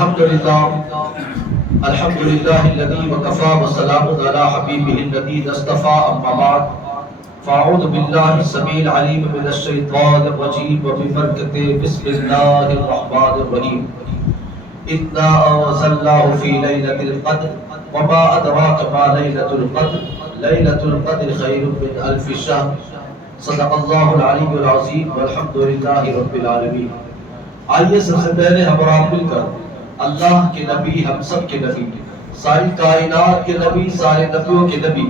الحمد لله الذي وكفى والسلام على حبيبه الذي اصطفى أما بعد فأعوذ بالله السميع العليم من الشيطان الرجيم وببركة بسم الله الرحمن الرحيم إنا أنزلناه في ليلة القدر وما أدراك ما ليلة القدر ليلة القدر خير من ألف شهر صدق الله العلي العظيم والحمد لله رب العالمين. آئیے سب سے پہلے ہم اور آپ مل کر اللہ کے نبی، ہم سب کے نبی، ساری کائنات کے نبی، سارے نبیوں کے نبی،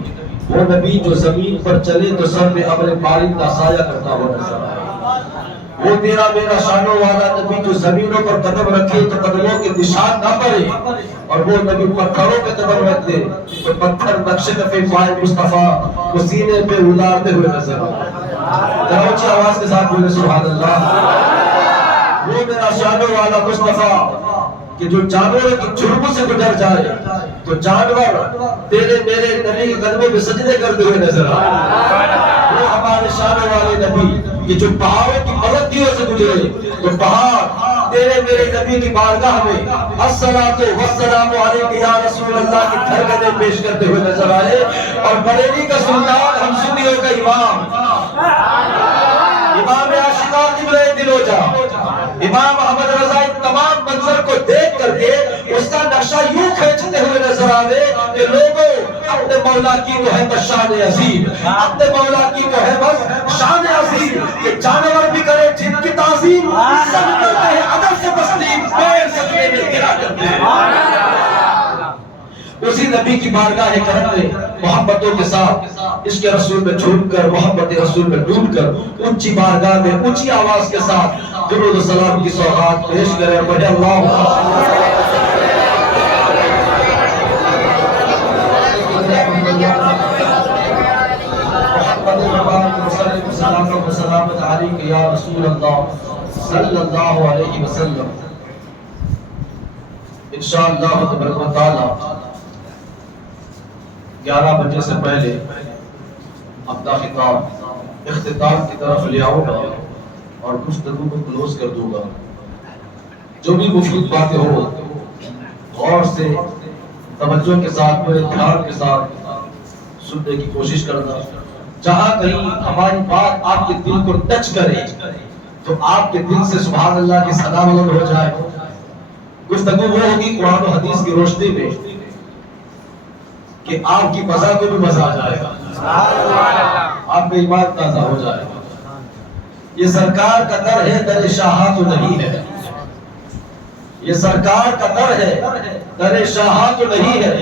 وہ نبی جو زمین پر چلے تو سر پہ ابر بارش کا سایہ کرتا ہوا نظر آئے، وہ تیرا میرا شانوں والا نبی جو زمینوں پر قدم رکھے تو قدموں کے نشان نہ پڑے، اور وہ نبی پتھروں پہ قدم رکھتے تو پتھر نقش کفے پائے مصطفیٰ کو سینے پہ اتارتے ہوئے نظر آئے. ذرا اونچی آواز کے ساتھ بولے سبحان اللہ. وہ میرا شانوں والا مصطفیٰ کہ جو جانوروں کی جرموں سے گزر جائے تو جانور تیرے میرے نبی کے قدموں پہ سجدے کرتے ہوئے نظر آئے. وہ ہمارے شانوں والے نبی کہ جو پہاڑوں کی بلندیوں سے گزرے تو پہاڑ تیرے میرے نبی کی بارگاہ میں الصلاۃ والسلام علیک یا رسول اللہ کی دھڑکنیں پیش کرتے ہوئے نظر آئے. اور بریلی کا سلطان ہم سنیوں کا امام عاشقان ابن دلوجا امام احمد رضا تمام منظر کو دیکھ کر کے اس کا نقشہ یوں کھینچتے ہوئے نظر آئے کہ لوگوں اپنے مولا کی تو ہے بس شان عظیم، اپنے مولا کی تو ہے بس شان عظیم کہ جانور بھی کرے جن کی تعظیم، سب کرتے ہیں ادب سے تسلیم، پیر سجدے میں گرا کرتے ہیں. اسی نبی کی بارگاہ کرم میں محبتوں کے ساتھ عشق رسول میں جھوم کر محبت رسول میں ڈوب کر اونچی بارگاہ میں اونچی آواز کے ساتھ درود و سلام کی سوغات پیش کریں. بڑے اللہ سلامت علیک یا رسول اللہ صلی اللہ علیہ وسلم. انشاءاللہ تبارک و تعالی 11 بجے سے پہلے اپنا خطاب اختتام کی طرف لے آؤں گا اور گفتگو کو کلوز کر دوں گا. جو بھی مفید باتیں ہو غور سے توجہ کے ساتھ پورے دھیان کے ساتھ سننے کی کوشش کرنا. جہاں کہیں ہماری بات آپ کے دل کو ٹچ کرے تو آپ کے دل سے سبحان اللہ کی صدا بلند ہو جائے. گفتگو وہ ہوگی قرآن و حدیث کی روشنی میں کہ آپ کی مزہ کو بھی مزہ آ جائے گا، آپ کا ایمان تازہ ہو جائے گا. یہ سرکار کا در ہے، در شاہاں تو نہیں ہے. یہ سرکار کا در ہے، در شاہاں تو نہیں ہے.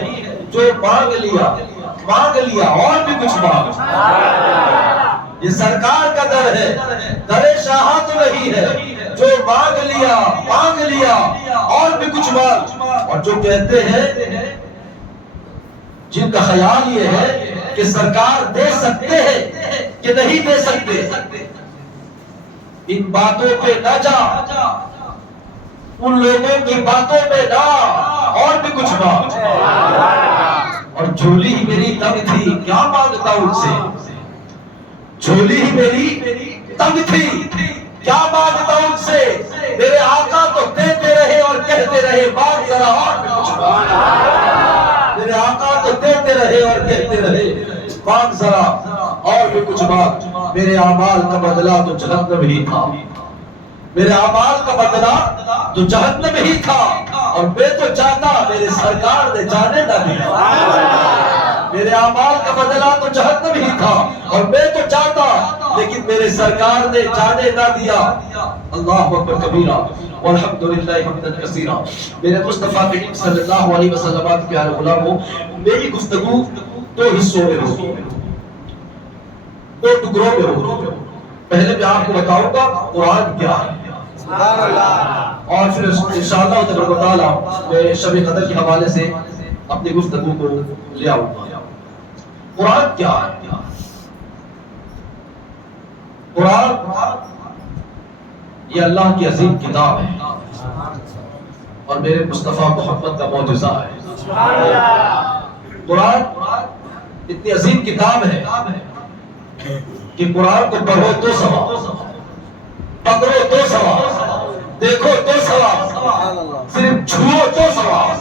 جو مانگ لیا اور بھی کچھ مانگ. یہ سرکار کا در ہے، در شاہاں تو نہیں ہے. جو مانگ لیا اور بھی کچھ مانگ. اور جو کہتے ہیں جن کا خیال یہ ہے کہ سرکار دے سکتے ہیں کہ نہیں دے سکتے، ان باتوں پہ نہ جا، ان لوگوں کی باتوں پہ نہ، اور بھی کچھ مانگ. اور جھولی ہی میری تنگ تھی کیا مانگتا ان سے، جھولی ہی میری تنگ تھی کیا مانگتا ان سے. میرے آقا تو دیتے رہے اور کہتے رہے مانگ ذرا اور بھی کچھ مانگ. میرے آقا تو دیتے رہے اور کہتے رہے مانگ ذرا اور بھی کچھ مانگ. میرے اعمال کا بدلہ تو جہنم ہی تھا، میرے اعمال کا بدلہ تو جہنم ہی تھا. اور میں تو چاہتا میرے سرکار نے جانے نہ دیا. میرے اعمال کا بدلہ تو جہنم ہی تھا اور میں تو چاہتا لیکن میرے سرکار نے جانے نہ دیا. اللہ اکبر کبیرہ والحمدللہ حمدا کثیرا. میرے مصطفیٰ کریم صلی اللہ علیہ وسلم کے پیارے غلاموں، میری گفتگو 2 حصوں میں ہوگی، 2 ٹکڑوں میں ہوگی. پہلے میں آپ کو بتاؤں گا قرآن کیا ہے، اور پھر انشاءاللہ تعالی میں شب قدر کے حوالے سے اپنی گفتگو کو لے آؤں گا. قرآن کیا ہے؟ قرآن یہ اللہ کی عظیم کتاب ہے اور میرے مصطفیٰ محمد کا معجزہ ہے. قرآن اتنی عظیم کتاب ہے کہ قرآن کو پڑھو تو ثواب، پکڑو تو ثواب، دیکھو تو ثواب، صرف چھو تو ثواب.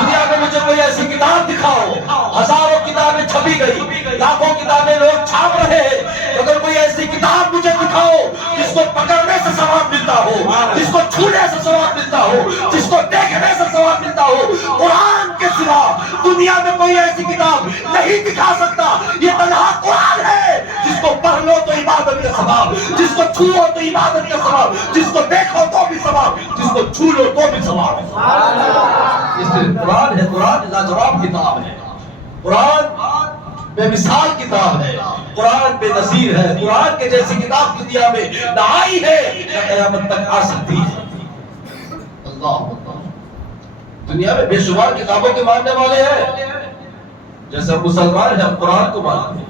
دنیا میں مجھے کوئی ایسی کتاب دکھاؤ, ہزاروں کتابیں چھپی گئی, لاکھوں کتابیں لوگ چھاپ رہے ہیں, اگر کوئی ایسی کتاب مجھے دکھاؤ جس کو پکڑنے سے ثواب ملتا ہو, جس کو چھونے سے ثواب ملتا ہو, جس کو دیکھنے سے ثواب ملتا ہو, قرآن کے سوا دنیا میں کوئی ایسی کتاب نہیں دکھا سکتا. یہ تنہا قرآن ہے جس کو پڑھ لو تو عبادت کا ثواب, جس کو چھو تو عبادت کا ثواب, جس کو دیکھو تو بھی ثواب, جس کو چھو لو تو بھی ثواب. یہ صرف قرآن ہے. قرآن لاجواب کتاب ہے, قرآن بے مثال کتاب ہے, قرآن بے نظیر ہے. قرآن کے جیسی کتاب دنیا میں نہ آئی ہے نہ قیامت تک آ سکتی ہے. اللہ دنیا میں بے شمار کتابوں کے ماننے والے ہیں. جیسے مسلمان ہیں ہم قرآن کو مانتے ہیں,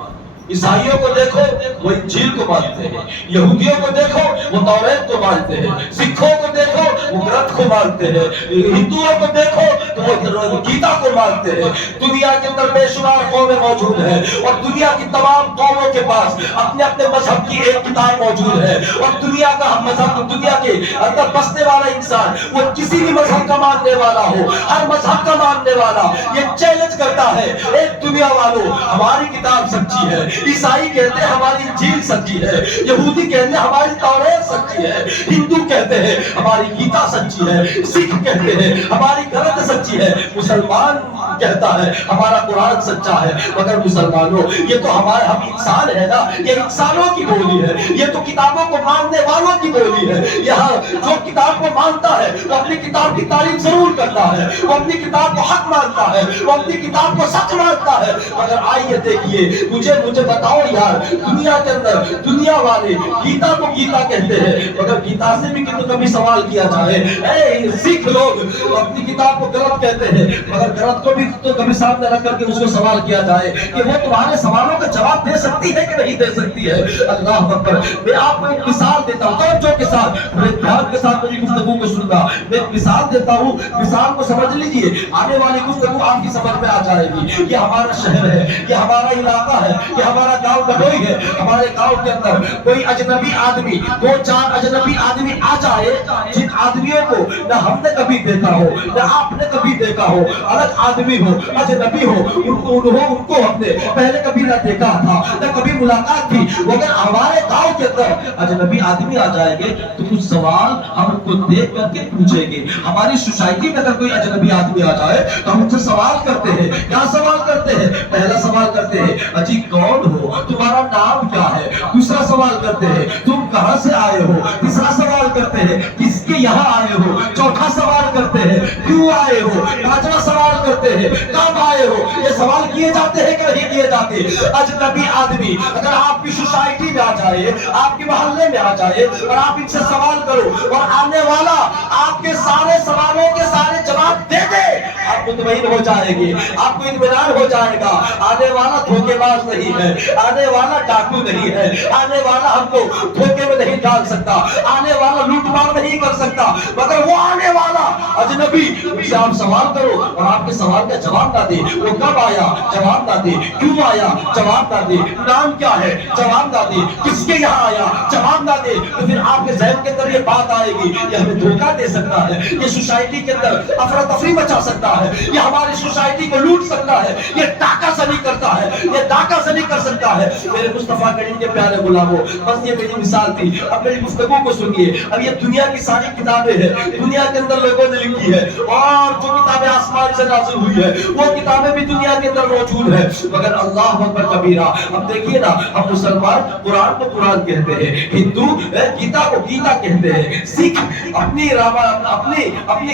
عیسائیوں کو دیکھو وہ انجیل کو مانتے ہیں, یہودیوں کو دیکھو وہ توریت کو مانتے ہیں, سکھوں کو دیکھو وہ گرنتھ کو مانتے ہیں, ہندوؤں کو دیکھو تو وہ گیتا کو مانتے ہیں. دنیا کے اندر بے شمار قومیں موجود ہیں اور دنیا کی تمام قوموں کے پاس اپنے اپنے مذہب کی ایک کتاب موجود ہے. اور دنیا کا مذہب, دنیا کے اندر بسنے والا انسان وہ کسی بھی مذہب کا ماننے والا ہو, ہر مذہب کا ماننے والا, یہ چیلنج کرتا ہے ایک دنیا والوں ہماری کتاب سچی ہے. عیسائی کہتے ہیں ہماری انجیل سچی ہے, یہودی کہتے ہیں ہماری توریت سچی ہے, ہندو کہتے ہیں ہماری گیتا سچی ہے, سکھ کہتے ہیں ہماری گرنتھ سچی ہے, مسلمان کہتا ہے ہمارا قرآن سچا ہے. مگر مسلمانوں یہ تو ہم انسان ہے نا, یہ انسانوں کی بولی ہے, یہ تو کتابوں کو ماننے والوں کی بولی ہے. یہاں جو کتاب کو مانتا ہے وہ اپنی کتاب کی تعریف ضرور کرتا ہے, وہ اپنی کتاب کو حق مانتا ہے, وہ اپنی کتاب کو سچ مانتا ہے. مگر آئیے دیکھیے, مجھے بتاؤ یار, دنیا کے اندر دنیا والے گیتا کو گیتا کہتے ہیں, مگر گیتا سے بھی کبھی سوال کیا جائے, اے سکھ لوگ اپنی کتاب کو غلط کہتے ہیں, مگر غلط کو بھی تو کبھی سامنے رکھ کر کے اس کو سوال کیا جائے کہ وہ تمہارے سوالوں کا جواب دے سکتی ہے کہ نہیں دے سکتی ہے. اللہ اکبر. میں آپ کو ایک مثال دیتا ہوں, توجہ کے ساتھ میرے دھیان کے ساتھ میری گفتگو کو سننا. میں ایک مثال دیتا ہوں, مثال کو سمجھ لیجئے, آنے والی گفتگو آپ کی سمجھ میں آ جائے گی. یہ ہمارا شہر ہے, یہ ہمارا علاقہ ہے, یہ ہمارا گاؤں بڈوئی ہے. ہمارے گاؤں کے اندر کوئی اجنبی آدمی, 2-4 اجنبی آدمی آ جائے, جن آدمیوں کو نہ ہم نے کبھی دیکھا ہو نہ آپ نے کبھی دیکھا ہو, الگ آدمی ہو, اجنبی ہو, ان کو ہم نے پہلے کبھی نہ دیکھا تھا نہ کبھی ملاقات تھی, مگر ہمارے گاؤں کے اندر اجنبی آدمی آ جائیں گے تو کچھ سوال ہم ان کو دیکھ کر کے پوچھیں گے. ہماری سوسائٹی میں اگر کوئی اجنبی آدمی آ جائے تو ہم ان سے سوال کرتے ہیں. کیا سوال کرتے ہیں؟ پہلا سوال کرتے ہیں اجی کون ہو, تمہارا نام کیا ہے. دوسرا سوال کرتے ہیں تم کہاں سے آئے ہو. تیسرا سوال کرتے ہیں کس کے یہاں آئے ہو. چوتھا سوال کرتے ہیں کیوں آئے ہو. پانچواں سوال کرتے ہیں کب آئے ہو. یہ سوال کیے جاتے ہیں کہ نہیں کیے جاتے. اجنبی آدمی اگر آپ کی سوسائٹی میں آ جائے, آپ کے محلے میں آ جائے اور آپ ان سے سوال کرو اور آنے والا آپ کے سارے سوالوں کے سارے جواب دے دے, آپ مطمئن ہو جائیں گے, آپ کو اطمینان ہو جائے گا. آنے والا دھوکے باز نہیں ہے, آنے والا ڈاکو نہیں ہے, آنے والا ہم کو دھوکے میں نہیں ڈال سکتا, آنے والا لوٹ مار نہیں کر سکتا, مگر وہ آنے والا اجنبی, ان سے آپ سوال کرو اور آپ کے سوال کا جواب نہ دے. وہ کب آیا, جواب نہ دے. کیوں آیا, جواب نہ دے. نام کیا ہے, جواب نہ دے. کس کے یہاں آیا, جواب نہ دے. تو پھر آپ کے ذہن کے اندر یہ بات آئے گی یہ ہمیں دھوکہ دے سکتا ہے, یہ سوسائٹی کے اندر افراتفری مچا سکتا ہے, یہ ہماری سوسائٹی کو لوٹ سکتا ہے, یہ ڈاکہ زنی کرتا ہے, یہ ڈاکہ زنی کر سکتا ہے. میرے مصطفیٰ کریم کے پیارے غلاموں, بس یہ میری مثال تھی. اب میری گفتگو کو سنیے. اب یہ دنیا کی ساری کتابیں ہیں, دنیا کے اندر لوگوں نے لکھی ہے, اور جو کتابیں آسمان سے نازل ہوئی ہے وہ کتابیں بھی دنیا کے اندر موجود ہیں, مگر اللہ اکبر کبیرہ. اب دیکھیے نا, ہم مسلمان قرآن کو قرآن کہتے ہیں, ہندو گیتا کو گیتا کہتے ہیں, سکھ اپنی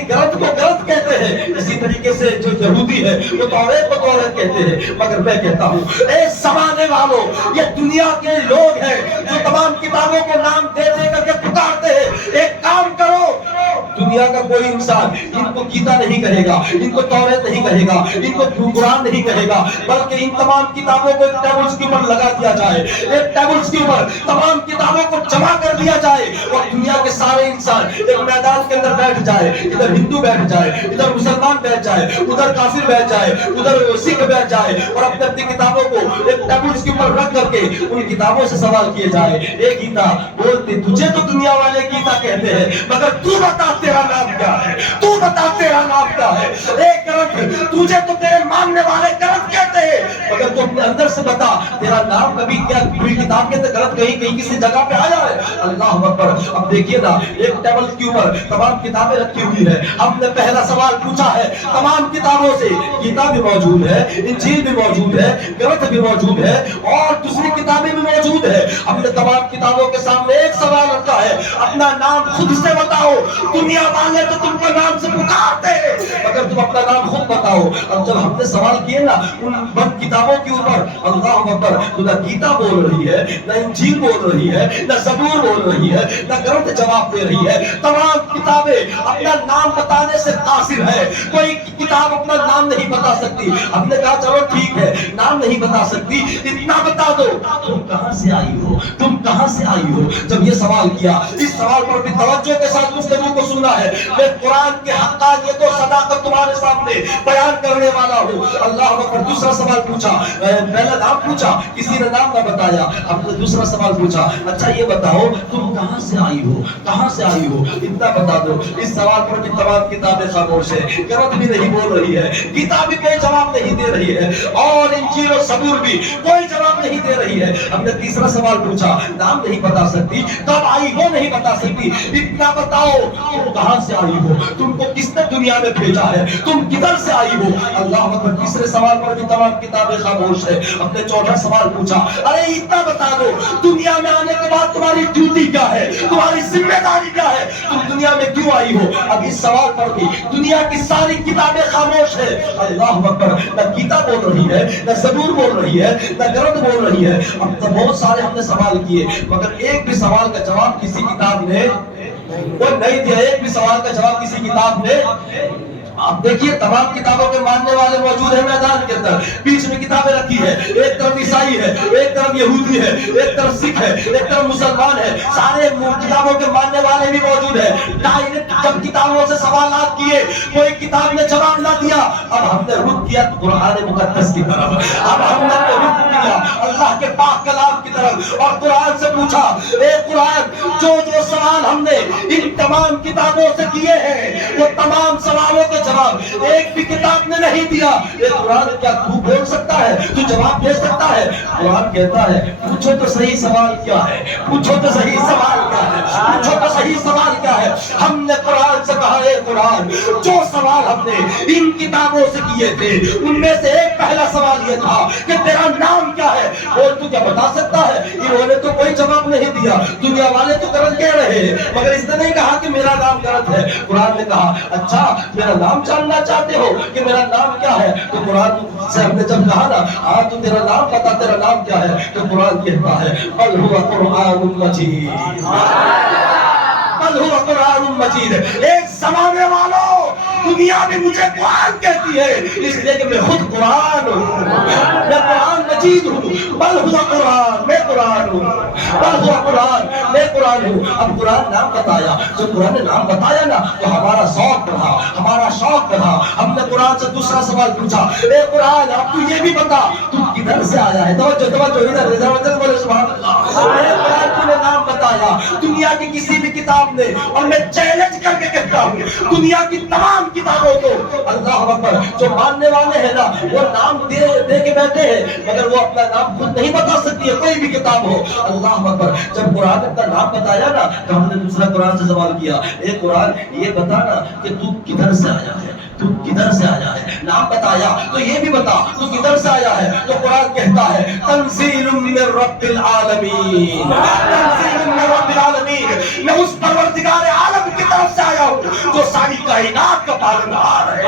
گرنتھ کو گرنتھ کہتے ہیں, اسی طریقے سے جو یہودی ہے وہ توریت کو توریت کہتے ہیں. مگر میں کہتا ہوں اے زمانے والوں, یہ دنیا کے لوگ ہیں جو تمام کتابوں کو نام دے دے کر کے پکارتے ہیں. ایک کام کرو, دنیا کا کوئی انسان ان کو گیتا نہیں کہے گا, ان کو توریت نہیں کہے گا, ان کو قرآن نہیں کہے گا, بلکہ ان تمام کتابوں کو ایک ٹیبلز کے اوپر لگا دیا جائے, ایک ٹیبلز کے اوپر تمام کتابوں کو جمع کر دیا جائے, اور دنیا کے سارے انسان ایک میدان کے اندر بیٹھ جائے، ادھر ہندو بیٹھ جائے، ادھر مسلمان بیٹھ جائے، ادھر کافر بیٹھ جائے، ادھر سکھ بیٹھ جائے، اور اپنی اپنی کتابوں کو ایک ٹیبل کے اوپر رکھ کر کے ان کتابوں سے سوال کیے جائے، اے گیتا بولتے تجھے تو دنیا والے گیتا کہتے ہیں، مگر تو بتا تیرا نام کیا ہے، تو بتا تیرا نام کیا ہے، اے گرنتھ تجھے تو تیرے ماننے والے گرنتھ کہتے ہیں، مگر تو اپنے اندر سے بتا تیرا نام کبھی کیا پوری کتاب کے اندر غلط کہیں کسی جگہ پہ آیا ہے؟ اللہ اکبر۔ اب دیکھیے نا، ایک ٹیبل کے اوپر تمام کتابیں رکھی ہوئی ہے، ہم نے پہلا سوال پوچھا ہے تمام کتابوں سے، گیتا بھی موجود ہے، انجیل بھی موجود ہے، گرنتھ بھی موجود ہے، اور دوسری کتابیں بھی موجود ہے، ہم نے تمام کتابوں کے سامنے ایک سوال رکھا ہے، اپنا نام خود سے بتاؤ، دنیا والے تو تم کو نام سے پکارتے ہیں مگر تم اپنا نام خود بتاؤ۔ اب جب ہم نے سوال کیے نا ان بند کتابوں کے اوپر، اللہ اکبر، تو نہ گیتا بول رہی ہے، نہ انجیل بول رہی ہے، نہ زبور بول رہی ہے، نہ گرنتھ جواب دے رہی ہے، تمام کتابیں اپنا نام بتانے سے قاصر ہے، کوئی کتاب اپنا نام نہیں بتا سکتی۔ ہم نے کہا چلو ٹھیک ہے، نام نہیں بتا سکتی، اتنا بتا دو تم کہاں سے آئی ہو، تم کہاں سے آئی ہو۔ جب یہ سوال کیا، اس سوال پر بھی توجہ کے ساتھ گفتگو کو سنا ہے، میں قرآن کے حقانیت و صداقت تمہارے سامنے بیان کرنے والا ہوں۔ اللہ اکبر۔ دوسرا سوال پوچھا، پہلا نام پوچھا، کسی نے نام نہ بتایا، اب دوسرا سوال پوچھا، اچھا یہ بتاؤ تم کہاں سے آئی ہو، کہاں سے آئی ہو، اتنا بتا دو۔ اس سوال پر بھی تمام کتابیں خاموش ہے، گرنتھ بھی نہیں بول رہی ہے، گیتا بھی کوئی جواب نہیں دے رہی ہے، اور انجیل و زبور بھی کوئی جواب نہیں دے رہی ہے۔ ہم نے تیسرا سوال پوچھا، نام نہیں بتا سکتی، کب آئی ہو نہیں بتا سکتی، اتنا بتاؤ تم کہاں سے آئی ہو، تم کو کس نے دنیا میں بھیجا ہے، تم کدھر سے آئی ہو۔ اللہ اکبر۔ تیسرے سوال پر بھی تمام کتابیں خاموش ہے۔ ہم نے چوتھا سوال پوچھا، ارے اتنا بتا دو دنیا میں آنے کے بعد تمہاری ڈیوٹی کیا ہے، تمہاری ذمہ داری کیا ہے، تم دنیا میں کیوں آئی ہو۔ اب اس سوال پر بھی دنیا کی ساری کتابیں خاموش ہے۔ اللہ اکبر۔ نہ گیتا بول رہی ہے، نہ زبور بول رہی ہے، نہ گرنتھ بول رہی ہے۔ اب تو بہت سارے ہم نے سوال کیے مگر ایک بھی سوال کا جواب کسی کتاب نے وہ نہیں دیا، ایک بھی سوال کا جواب کسی کتاب نے۔ آپ دیکھیے تمام کتابوں کے ماننے والے موجود ہیں میدان کے اندر، بیچ میں کتابیں رکھی ہے، ایک طرف عیسائی ہے، ایک طرف یہودی ہے، ایک طرف سکھ ہے، ایک طرف مسلمان ہے، سارے کتابوں کے ماننے والے بھی موجود ہیں۔ ڈائریکٹ جب کتابوں سے سوالات کیے کوئی کتاب نے جواب نہ دیا، اب ہم نے رخ کیا قرآن مقدس کی طرف، اب ہم نے رخ کیا اللہ کے پاک کلام کی طرف اور قرآن سے پوچھا، اے قرآن جو سوال ہم نے ان تمام کتابوں سے کیے ہیں وہ تمام سوالوں کے جواب ایک بھی کتاب نے نہیں دیا۔ اے قرآن کیا تو بول سکتا ہے، تو جواب دے سکتا ہے؟ قرآن کہتا ہے پوچھو تو صحیح سوال کیا ہے، پوچھو تو صحیح سوال کیا ہے، پوچھو تو صحیح سوال کیا ہے۔ ہم نے قرآن سے کہا، اے قرآن جو سوال ہم نے ان کتابوں سے کیے تھے ان میں سے ایک پہلا سوال یہ تھا کہ تیرا نام کیا ہے، اور تو کیا بتا سکتا ہے؟ انہوں نے تو کوئی جواب نہیں دیا، دنیا والے تو گرنتھ کہہ رہے ہیں مگر اس نے نہیں کہا کہ میرا نام گرنتھ ہے۔ قرآن نے کہا اچھا میرا نام جاننا چاہتے ہو کہ میرا نام کیا ہے؟ تو قرآن سے ہم نے جب کہا نا ہاں تو تیرا نام بتا، تیرا نام کیا ہے؟ تو قرآن کہتا ہے بل هو قرآن مجید، بل هو قرآن مجید۔ ایک زمانے والوں دنیا میں مجھے قرآن کہتی ہے اس لیے کہ میں خود قرآن ہوں، میں قرآن مجید ہوں، بل ہوا قرآن، میں قرآن ہوں، بل ہوا قرآن، میں قرآن ہوں۔ اب قرآن نام بتایا، جب قرآن نے نام بتایا نا تو ہمارا ذوق بڑھا، ہمارا شوق بڑھا۔ ہم نے قرآن سے دوسرا سوال پوچھا، اے قرآن اب تو یہ بھی بتا تو کدھر سے آیا ہے؟ توجہ توجہ، ادھر ادھر بولے سبحان اللہ۔ اے قرآن تو نے نام بتایا دنیا کی کسی بھی کتاب نے، اور میں چیلنج کر کے کہتا ہوں دنیا کی تمام کتابوں کو اللہ اکبر جو ماننے والے ہیں نا وہ نام دے کے بیٹھے ہیں مگر وہ اپنا نام خود نہیں بتا سکتی ہے، کوئی بھی کتاب ہو۔ اللہ اکبر۔ جب قرآن نے اپنا نام بتایا نا تو ہم نے دوسرا قرآن سے سوال کیا، اے قرآن یہ بتا نا کہ تو کدھر سے آیا ہے، تو کدھر سے آیا ہے؟ نام بتایا تو یہ بھی بتا تو کدھر سے آیا ہے؟ تو قرآن کہتا ہے تنزیل من رب العالمین، تنزیل من رب العالمین، میں اس پروردگار عالم کی طرف سے آیا ہوں جو ساری کائنات کا پالنہار ہے،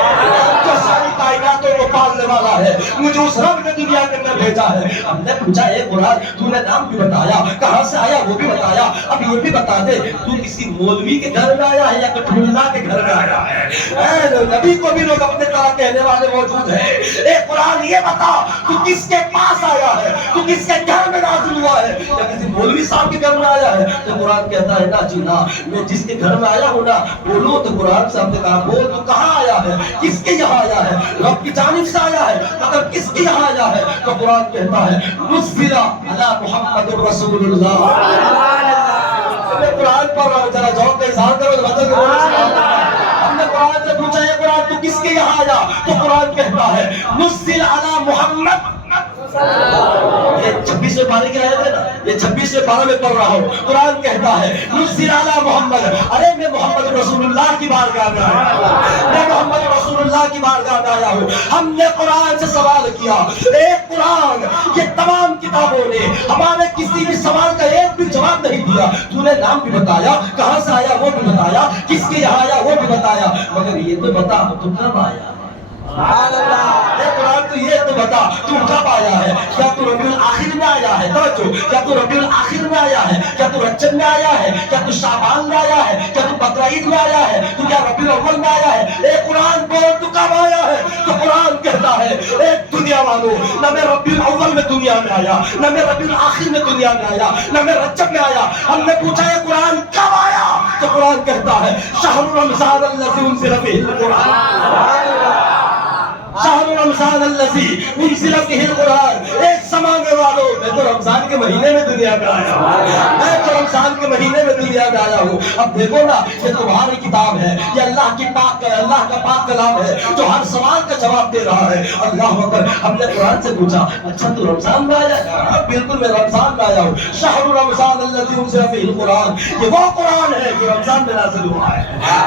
جو ساری کائناتوں کو پالنے والا ہے، مجھے اس رب نے دنیا کے اندر بھیجا ہے۔ ہم نے پوچھا اے قرآن تو نے نام بھی بتایا، کہاں سے آیا وہ بھی بتایا، اب یہ بھی بتا دے تو کسی مولوی کے گھر میں آیا ہے یا کٹھول اللہ کے گھر میں آیا ہے؟ اے نبی کو بھی لوگ اپنے طرح کہنے والے موجود ہیں۔ اے قرآن یہ بتا تو کس کے پاس آیا ہے، تو کس کے گھر میں نازل ہوا ہے، یا کسی مولوی صاحب کے گھر میں آیا ہے؟ تو قرآن کہتا ہے نا جی نا، میں جس کے گھر میں آیا ہوں نا بولو تو قرآن سے ہم نے کہا بول تو کہاں آیا ہے، کس کے یہاں آیا ہے؟ رب کی جانب سے آیا ہے، مگر کس کے یہاں آیا ہے؟ تو قرآن کہتا ہے نزل علی محمد رسول اللہ۔ قرآن پڑھ رہا ہوں، ذرا ذوق کا اظہار کرو، مدد کرو۔ ہم نے قرآن سے پوچھا ہے قرآن تو کس کے یہاں آیا؟ تو قرآن کہتا ہے نزل علی محمد۔ یہ 26ویں پارے کی آیت ہے نا، یہ 26ویں پارے میں پڑھ رہا ہوں، قرآن کہتا ہے نزل علی محمد۔ ارے میں محمد رسول اللہ کی بارگاہ میں آیا ہوں، میں محمد رسول اللہ کی بارگاہ میں آیا ہوں۔ ہم نے قرآن سے سوال کیا، اے قرآن یہ تمام کتابوں نے ہمارے کسی بھی سوال کا ایک بھی جواب نہیں دیا، تو نے نام بھی بتایا، کہاں سے آیا وہ بھی بتایا، کس کے یہاں آیا وہ بھی بتایا، مگر یہ تو بتا تو کب آیا؟ سبحان اللہ۔ اے قرآن تو یہ تو بتا تو کب آیا ہے؟ کیا تو ربیع الآخر میں آیا ہے؟ توجہ، کیا تو ربیع الآخر میں آیا ہے؟ کیا تو رجب میں آیا ہے؟ کیا تو شعبان میں آیا ہے؟ کیا تو بقرعید میں آیا ہے؟ تو کیا ربیع الاول میں آیا ہے؟ اے قرآن بول تو کب آیا ہے؟ تو قرآن کہتا ہے اے دنیا والو، نہ میں ربیع الاول میں دنیا میں آیا، نہ میں ربیع الآخر میں دنیا میں آیا، نہ میں رجب میں آیا۔ ہم نے پوچھا ہے قرآن کب آیا؟ تو قرآن کہتا ہے شہر رمضان الذی انزل فیہ القرآن، شہر رمضان الذی انزل فیہ القرآن۔ ایک زمانے والوں، میں تو رمضان کے مہینے میں دنیا میں آیا ہوں، میں تو رمضان کے مہینے میں دنیا میں آیا ہوں۔ اب دیکھو نا، یہ تمہاری کتاب ہے، یہ اللہ کی پاک ہے، اللہ کا پاک کلام ہے جو ہر سوال کا جواب دے رہا ہے۔ اللہ اکبر۔ ہم نے قرآن سے پوچھا اچھا تو رمضان میں آیا ہے؟ بالکل میں رمضان میں آیا ہوں۔ شہر رمضان الذی انزل فیہ القرآن، یہ وہ قرآن ہے جو رمضان میں نازل ہوا ہے،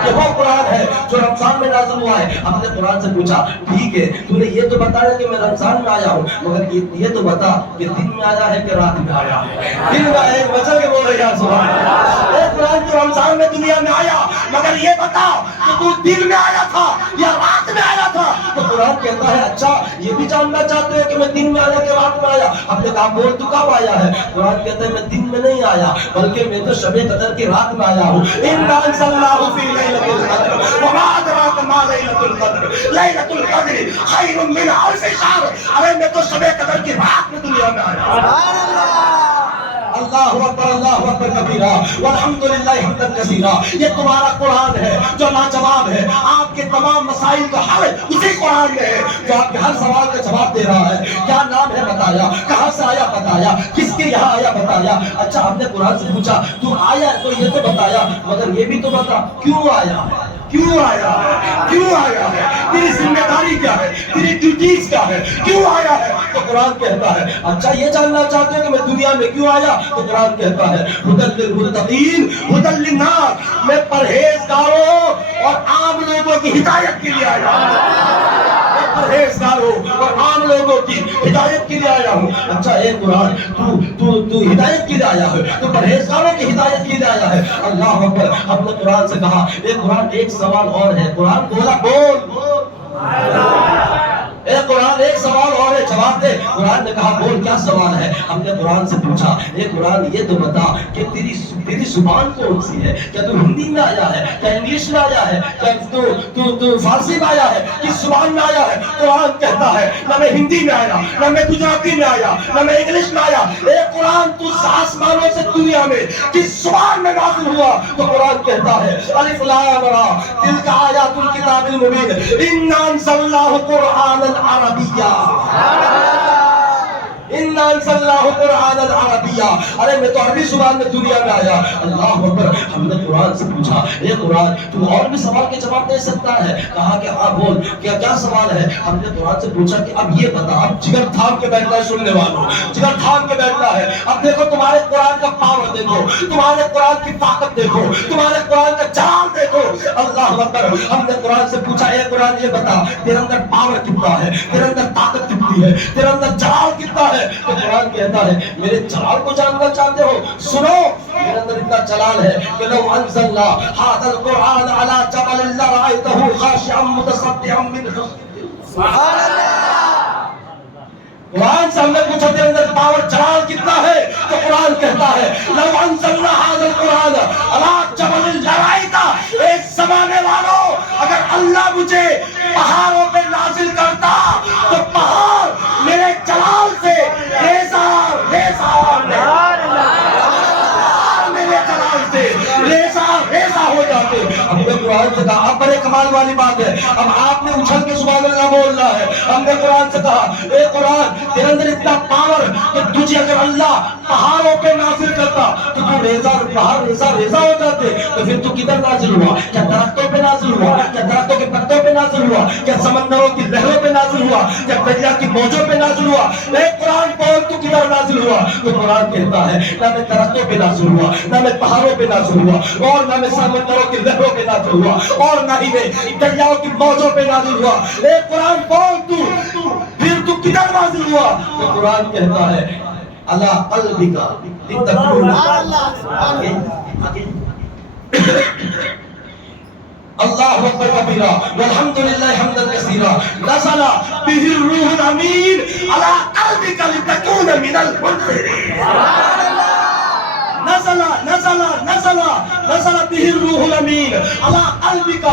یہ وہ قرآن ہے جو رمضان میں نازل ہوا ہے۔ ہم نے قرآن سے پوچھا ٹھیک ہے تو نے یہ تو بتایا کہ میں رمضان میں آیا ہوں، مگر یہ تو بتا کہ دن میں آیا ہے کہ رات میں آیا ہے؟ دن میں آیا، بچا کے بول رہے ہیں سبحان اللہ۔ اے قرآن تو رمضان میں دنیا میں آیا، مگر یہ بتا کہ تو دن میں آیا تھا یا رات میں آیا تھا؟ تو قرآن کہتا ہے اچھا یہ بھی جاننا چاہتے ہو کہ میں دن میں آیا کہ رات میں آیا؟ ہم نے کہا بول تو کب آیا ہے؟ قرآن کہتا ہے میں دن میں نہیں آیا بلکہ میں تو شب قدر کی رات میں آیا ہوں۔ اِنَّا أَنزَلْنَاهُ فِي لَيْلَةِ الْقَدْرِ وَمَا أَدْرَاكَ مَا لَيْلَةُ الْقَدْرِ لَيْلَةُ الْقَدْرِ خَيْرٌ مِّنْ أَلْفِ شَهْرٍ۔ ارے میں تو شب قدر کی رات میں دنیا میں آیا۔ سبحان اللہ، اللہ اکبر، اللہ اکبر کبیرہ والحمدللہ حمدا کثیرا۔ یہ تمہارا قرآن ہے جو لاجواب ہے، آپ کے تمام مسائل کا حل اسی قرآن میں ہے، جو آپ کے ہر سوال کا جواب دے رہا ہے۔ کیا نام ہے بتایا، کہاں سے آیا بتایا، کس کے یہاں آیا بتایا۔ اچھا ہم نے قرآن سے پوچھا تو آیا تو یہ تو بتایا، مگر یہ بھی تو بتا کیوں آیا ہے، کیوں آیا ہے، کیوں آیا ہے، تیری ذمہ داری کیا ہے، تیری ڈیوٹیز کیا ہے، کیوں آیا ہے؟ تو قرآن کہتا ہے اچھا یہ جاننا چاہتے ہیں کہ میں دنیا میں کیوں آیا؟ تو قرآن کہتا ہے ھدی للمتقین ھدی للناس، میں پرہیزگاروں اور عام لوگوں کی ہدایت کے لیے آیا ہوں، میں پرہیزگاروں اور عام لوگوں کی ہدایت کے لیے آیا ہوں۔ اچھا اے قرآن تو ہدایت کے لیے آیا ہے، تو پرہیزگاروں کی ہدایت کے لیے آیا ہے۔ اللہ اکبر۔ ہم نے قرآن سے کہا اے قرآن ایک سوال اور ہے، قرآن بولا بول، اے قرآن ایک سوال اور ہے جواب دے۔ قرآن نے کہا بول کیا سوال ہے؟ ہم نے قرآن سے پوچھا اے قرآن یہ تو بتا کہ تیری زبان کون سی ہے؟ کیا تو ہندی میں آیا ہے، کیا انگلش میں آیا ہے، کیا تو فارسی میں آیا ہے، کس زبان میں آیا ہے؟ قرآن کہتا ہے نہ میں ہندی میں آیا، نہ میں گجراتی میں آیا، نہ میں انگلش میں آیا۔ اے قرآن تو آسمانوں سے دنیا میں کس زبان میں نازل ہوا؟ تو قرآن کہتا ہے الف لام را تلک آیات الکتاب المبین انا انزلناہ قرآنا عربیہ، اِنَّا أَنزَلْنَاهُ قُرْآنًا عَرَبِيًّا۔ ارے میں تو عربی زبان میں دنیا میں آیا۔ اللہ اکبر۔ ہم نے قرآن سے پوچھا اے قرآن تو اور بھی سوال کے جواب دے سکتا ہے؟ کہا کہ ہاں بول کیا سوال ہے؟ ہم نے قرآن سے پوچھا کہ اب یہ بتا، اب جگر تھام کے بیٹھنا ہے سننے والوں، جگر تھام کے بیٹھنا ہے۔ اب دیکھو تمہارے قرآن کا پاور دیکھو، تمہارے قرآن کی طاقت دیکھو، تمہارے قرآن کا جلال دیکھو۔ اللہ اکبر۔ ہم نے قرآن سے پوچھا اے قرآن یہ بتا تیرے اندر پاور کتنا ہے، تیرے اندر طاقت کتنی کتنی ہے، تیرے اندر جلال کتنا ہے. تو قرآن کہتا ہے میرے جلال کو جاننا چاہتے ہو، سنو میرے اندر اتنا جلال ہے کہ لو انزلنا هذا القرآن على جبل لرأيته خاشعا متصدعا من خشية الله. سبحان اللہ. قرآن سے ہم نے پوچھا تیرے اندر پاور جلال کتنا ہے، تو قرآن کہتا ہے لو انزلنا هذا القرآن على جبل لرأيته. ایک زمانے والوں اگر اللہ مجھے پہاڑوں پہ نازل کرتا تو پہاڑ میرے جلال سے ریزہ ہو جاتے. ہم نے قرآن سے کہا اب بڑے کمال والی بات ہے، اب آپ نے اچھل کے سبحان اللہ بول رہا ہے. ہم نے قرآن سے کہا اے قرآن تیرے اندر اتنا پاور کہ تجھے اگر اللہ پہاڑوں پہ نازل کرتا تو تو پہاڑ ریزہ ہو جاتے. تو پھر تو کدھر نازل ہوا؟ کیا درختوں پہ نازل ہوا؟ کیا درختوں کے پتوں پہ نازل ہوا؟ کیا سمندروں کی لہروں پہ نازل ہوا؟ کیا دریا کی موجوں پہ نازل ہوا؟ اے قرآن بول تو کدھر نازل ہوا؟ تو قرآن کہتا ہے نہ میں درختوں پہ نازل ہوا، نہ میں پہاڑوں پہ نازل ہوا، اور نہ میں سمندروں کی لہروں پہ نازل ہوا، اور نہ ہی میں دریاؤں کی موجوں پہ نازل ہوا. اے قرآن بول تو پھر تو کدھر نازل ہوا؟ تو قرآن کہتا ہے اللہ قلبک لتکون. اللہ اکبر کبیرہ والحمدللہ حمدا کثیرا نزل به الروح الامین علی قلبک لتکون من المنذرین. نزل به الروح الامین علی قلبک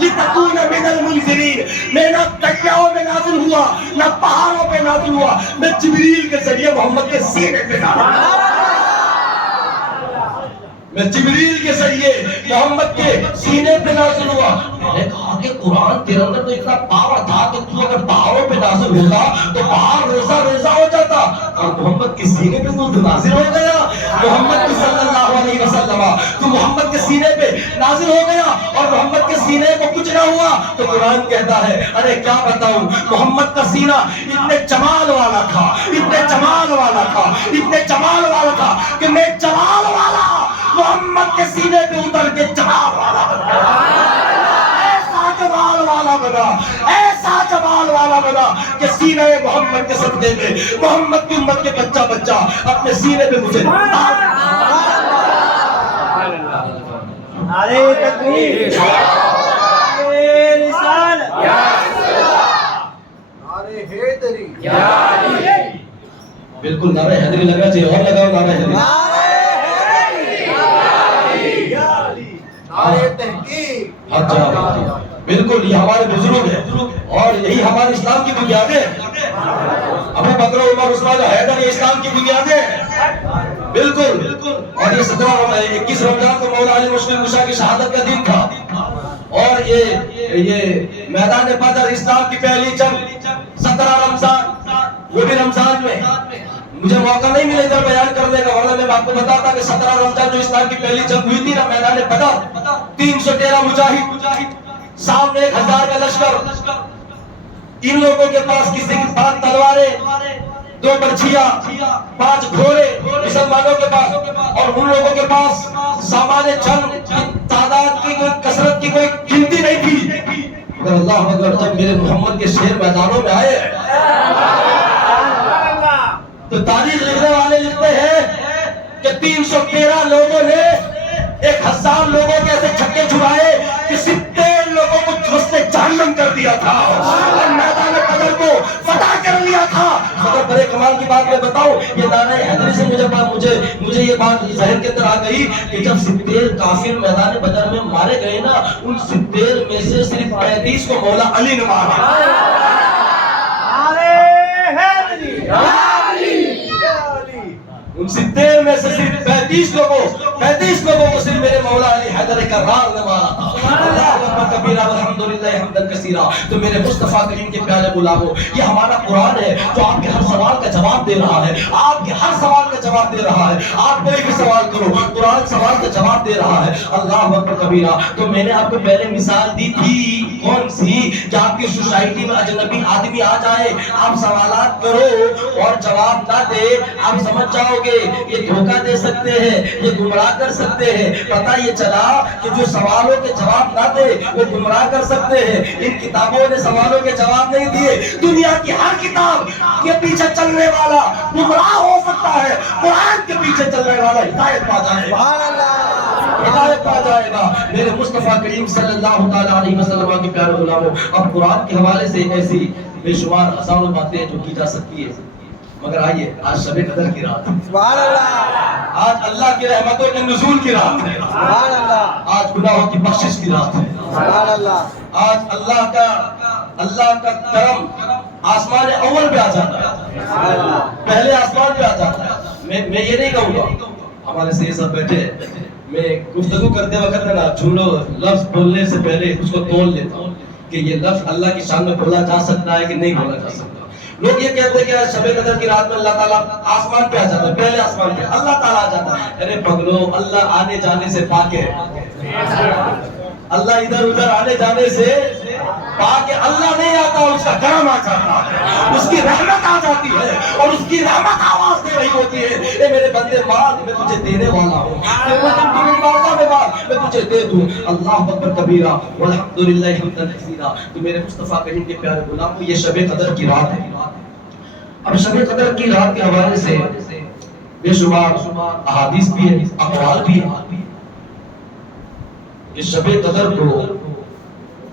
لتکون من المنذرین. میں نہ دریاؤں میں نازل ہوا، نہ پہاڑوں پہ نازل ہوا، میں جبریل کے ذریعے محمد کے سینے پہ نازل ہوا. میں جبریل کے ذریعے محمد کے سینے پہ نازل ہوا. میں نے کہا کہ قرآن تیرے اندر تو اتنا پاور تھا کہ تو اگر پہاڑوں پہ نازل ہوتا تو پہاڑ ریزہ ہو جاتا، اور محمد کے سینے پہ تو نازل ہو گیا. محمد کی صلی اللہ علیہ وسلم تو محمد کے سینے پہ نازل ہو گیا اور محمد کے سینے کو کچھ نہ ہوا. تو قرآن کہتا ہے ارے کیا بتاؤں، محمد کا سینہ اتنے جمال والا تھا، اتنے جمال والا تھا، اتنے جمال والا تھا کہ میں جمال والا محمد کے سینے پہ اتر کے جمال والا بنا، ایسا جمال والا بنا، ایسا جمال والا بنا کہ سینہ محمد کے صدقے میں محمد کی امت کے بچہ بچہ اپنے سینے پہ مجھے نعرہ تکبیر، نعرہ رسالت، نعرہ حیدری، بالکل نعرہ حیدری لگا چاہیے، اور لگاؤ نعرہ حیدری، نعرہ تحقیق. بالکل یہ ہمارے بزرگ ہیں اور یہی ہمارے اسلام کی بنیادیں. ابو بکر عمر عثمان حیدر یہ اسلام کی بنیادیں. بالکل. اور یہ 21 رمضان کو مولا علی مشکل کشا کی شہادت کا دن تھا، اور یہ میدان بدر اسلام کی پہلی جنگ 17 رمضان، وہ بھی رمضان میں. مجھے موقع نہیں ملے ادھر بیان کرنے کا، ورنہ میں آپ کو بتاتا کہ 17 رمضان جو اسلام کی پہلی جنگ ہوئی تھی نا میدان بدر، 313 مجاہد، سامنے 1000 کا لشکر. ان لوگوں کے پاس کسی کے پاس تلواریں، 2 برچھیاں، 5 گھوڑے مسلمانوں کے پاس، اور ان لوگوں کے پاس سامان جنگ کی تعداد کی کوئی کثرت کی کوئی گنتی نہیں تھی. مگر اللہ اکبر جب میرے محمد کے شیر میدانوں میں آئے تو تاریخ لکھنے والے لکھتے ہیں کہ 313 لوگوں نے 1000 لوگوں کے ایسے چھکے چھڑائے کہ 70 لوگوں کو جھوستے جہنم کر دیا تھا اور میدان بدر کو فتح کر لیا تھا. مگر بڑے کمال کی بات میں بتاؤں، یہ نعرہ حیدری سے مجھے یہ بات ذہن کے اندر آ گئی کہ جب 70 کافر میدان بدر میں مارے گئے نا، ان 70 میں سے صرف 35 کو مولا علی نے مارا. ان 70 میں سے صرف 35 لوگوں کو صرف میرے مولا علی حیدر کرار نے مارا تھا. اللہ اکبر کبیرہ والحمدللہ حمدا کثیرا. تو میرے مصطفیٰ کریم کے پیارے غلاموں، یہ ہمارا قرآن ہے جو آپ کے ہر سوال کا جواب دے رہا ہے، آپ کے ہر سوال کا جواب دے رہا ہے. آپ کوئی بھی سوال کرو، قرآن سوال کا جواب دے رہا ہے. اللہ اکبر کبیرہ. تو میں نے آپ کو پہلے مثال دی تھی کون سی کہ آپ کی سوسائٹی میں اجنبی آدمی آ جائے، آپ سوالات کرو اور جواب نہ دے، آپ سمجھ جاؤ گے یہ دھوکہ دے سکتے ہیں، یہ گمراہ کر سکتے ہیں۔ پتہ یہ چلا کہ جو سوالوں کے جواب نہ دے وہ گمراہ کر سکتے ہیں۔ ان کتابوں نے سوالوں کے جواب نہیں دیے۔ دنیا کی ہر کتاب کے پیچھے چلنے والا گمراہ ہو سکتا ہے، قرآن کے پیچھے چلنے والا ہدایت پا جائے گا، ہدایت پا جائے گا۔ میرے مصطفیٰ کریم صلی اللہ تعالیٰ علیہ وسلم کے پیارے غلاموں، اب قرآن کے حوالے سے ایسی بے شمار ہزاروں باتیں جو کی جا سکتی ہے، مگر آئیے آج شب قدر کی رات ہے، سبحان اللہ، آج اللہ کی رحمتوں کے نزول کی رات ہے، سبحان اللہ، آج گناہوں کی بخشش کی رات ہے، سبحان اللہ، آج اللہ کا کرم آسمان اول پہ آ جاتا ہے، پہلے آسمان پہ آ جاتا ہے۔ میں یہ نہیں کہوں گا، ہمارے سے یہ سب بیٹھے ہیں، میں گفتگو کرتے وقت نا جملوں لفظ بولنے سے پہلے اس کو تول لیتا ہوں کہ یہ لفظ اللہ کی شان میں بولا جا سکتا ہے کہ نہیں بولا جا سکتا۔ لوگ یہ کہتے ہیں کہ شب قدر کی رات میں اللہ تعالیٰ آسمان پہ آ جاتا ہے، پہلے آسمان پہ اللہ تعالیٰ آ جاتا ہے۔ ارے پگلو، اللہ آنے جانے سے پاک ہے، اللہ ادھر ادھر آنے جانے سے پاک ہے۔ اللہ نہیں آتا، اس کا کرم آ جاتا ہے، اس کی رحمت آ جاتی ہے، اور اس کی رحمت آواز دے رہی ہوتی ہے، اے میرے بندے مانگ، میں تجھے دینے والا ہوں، میں تجھے دے دوں۔ اللہ اکبر کبیرہ والحمدللہ حمدا کثیرا۔ تو میرے مصطفیٰ کریم کے پیارے غلاموں، یہ شب قدر کی رات ہے۔ اب شب قدر کی رات کے حوالے سے بے شمار احادیث بھی ہیں، اقوال بھی ہیں کہ شب قدر کو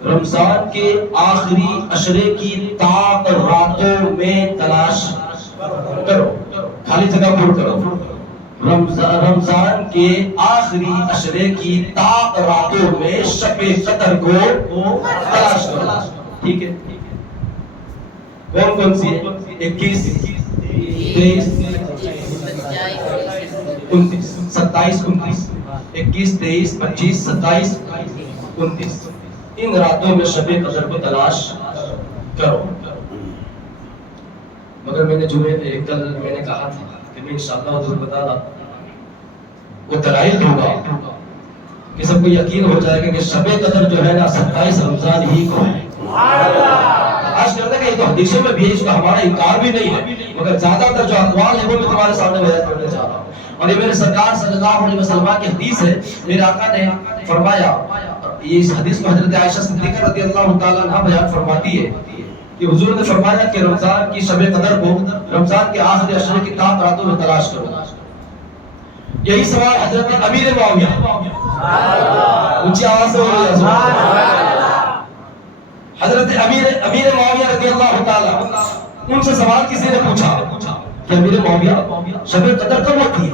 رمضان کے آخری عشرے کی تاک راتوں میں تلاش کرو، خالی جگہ پر کرو۔ رمضان کے آخری عشرے کی تاک راتوں میں شب قدر کو تلاش کرو، ٹھیک ہے؟ کون کون سی ہے؟ 21 23 29 27 29 21 23 25 27 29 ان راتوں میں شب قدر کو تلاش کرو۔ مگر میں نے کل میں نے کہا تھا کہ میں انشاءاللہ حضور بتانا وہ دلائل دوں گا کہ سب کو یقین ہو جائے گا کہ شب قدر جو ہے نا 27 رمضان ہی کو ہے۔ آج کرنے کا یہ تو حدیثوں میں بھی ہے، اس کا ہمارا انکار بھی نہیں ہے، مگر زیادہ تر جو اقوال ہے وہ میں تمہارے سامنے بیان کرنے جا رہا ہوں۔ اور یہ میرے سرکار صلی اللہ علیہ وسلم کی حدیث ہے، میرے آقا نے فرمایا، یہ اس حدیث کو حضرت عائشہ صدیقہ رضی اللہ تعالیٰ عنہ بیان فرماتی ہے کہ حضور نے فرمایا کہ رمضان کی شب قدر کو رمضان کے آخری عشرے کی تاک راتوں میں تلاش کرو۔ یہی سوال حضرت امیر معاویہ، اونچی آواز سے بولیے حضرت امیر معاویہ رضی اللہ تعالیٰ، ان سے سوال کسی نے پوچھا کہ امیر معاویہ شب قدر کب ہوتی ہے؟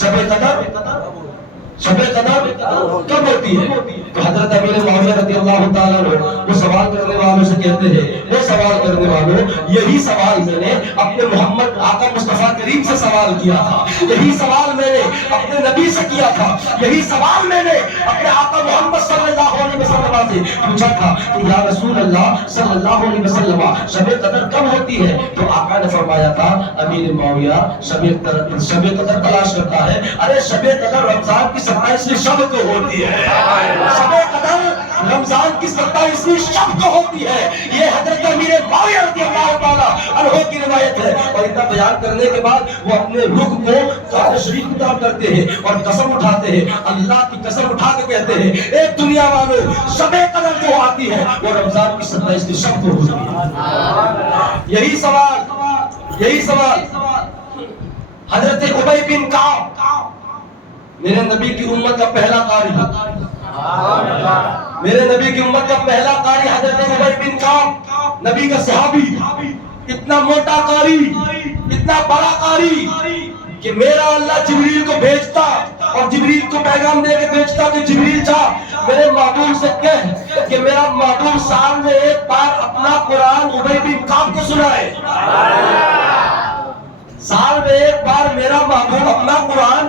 شب قدر کب ہوتی ہے؟ تو حضرت امیر معاویہ رضی اللہ تعالیٰ وہ سوال کرنے والوں سے کہتے ہیں، وہ سوال کرنے والوں، یہی سوال میں نے اپنے محمد آقا مصطفیٰ کریم سے سوال کیا تھا، یہی سوال میں نے اپنے نبی سے کیا تھا، یہی سوال میں نے اپنے آقا محمد صلی اللہ علیہ وسلم سے پوچھا تھا کہ یا رسول اللہ صلی اللہ علیہ وسلم شب قدر کب ہوتی ہے؟ تو آقا نے فرمایا تھا امیر معاویہ شب قدر تلاش کرتا ہے۔ ارے شب قدر رمضان کی 27ویں شب کو ہوتی ہے، شب قدر رمضان کی 27ویں شب کو ہوتی ہے، یہ حضرت امیر معاویہ رضی اللہ تعالیٰ عنہ کی روایت ہے۔ اور اتنا بیان کرنے کے بعد وہ اپنے رخ کو قرآن شریف کی طرف کرتے ہیں اور قسم اٹھاتے ہیں، اللہ کی قسم اٹھا کے کہتے ہیں، اے دنیا والوں، شب قدر جو آتی ہے وہ رمضان کی 27ویں شب کو ہوتی ہے۔ یہی سوال حضرت ابی بن کعب، میرے نبی کی امت کا پہلا قاری، میرے نبی کی امت کا پہلا قاری حضرت ابی بن کعب، نبی کا صحابی، اتنا موٹا قاری، اتنا بڑا قاری کہ میرا اللہ جبریل کو بھیجتا اور جبریل کو پیغام دے کے بھیجتا کہ جبریل جا میرے معبود سے کہہ کہ میرا معبود سال میں ایک بار اپنا قرآن ابی بن کعب کو سنائے، سال میں ایک بار میرا معبود اپنا قرآن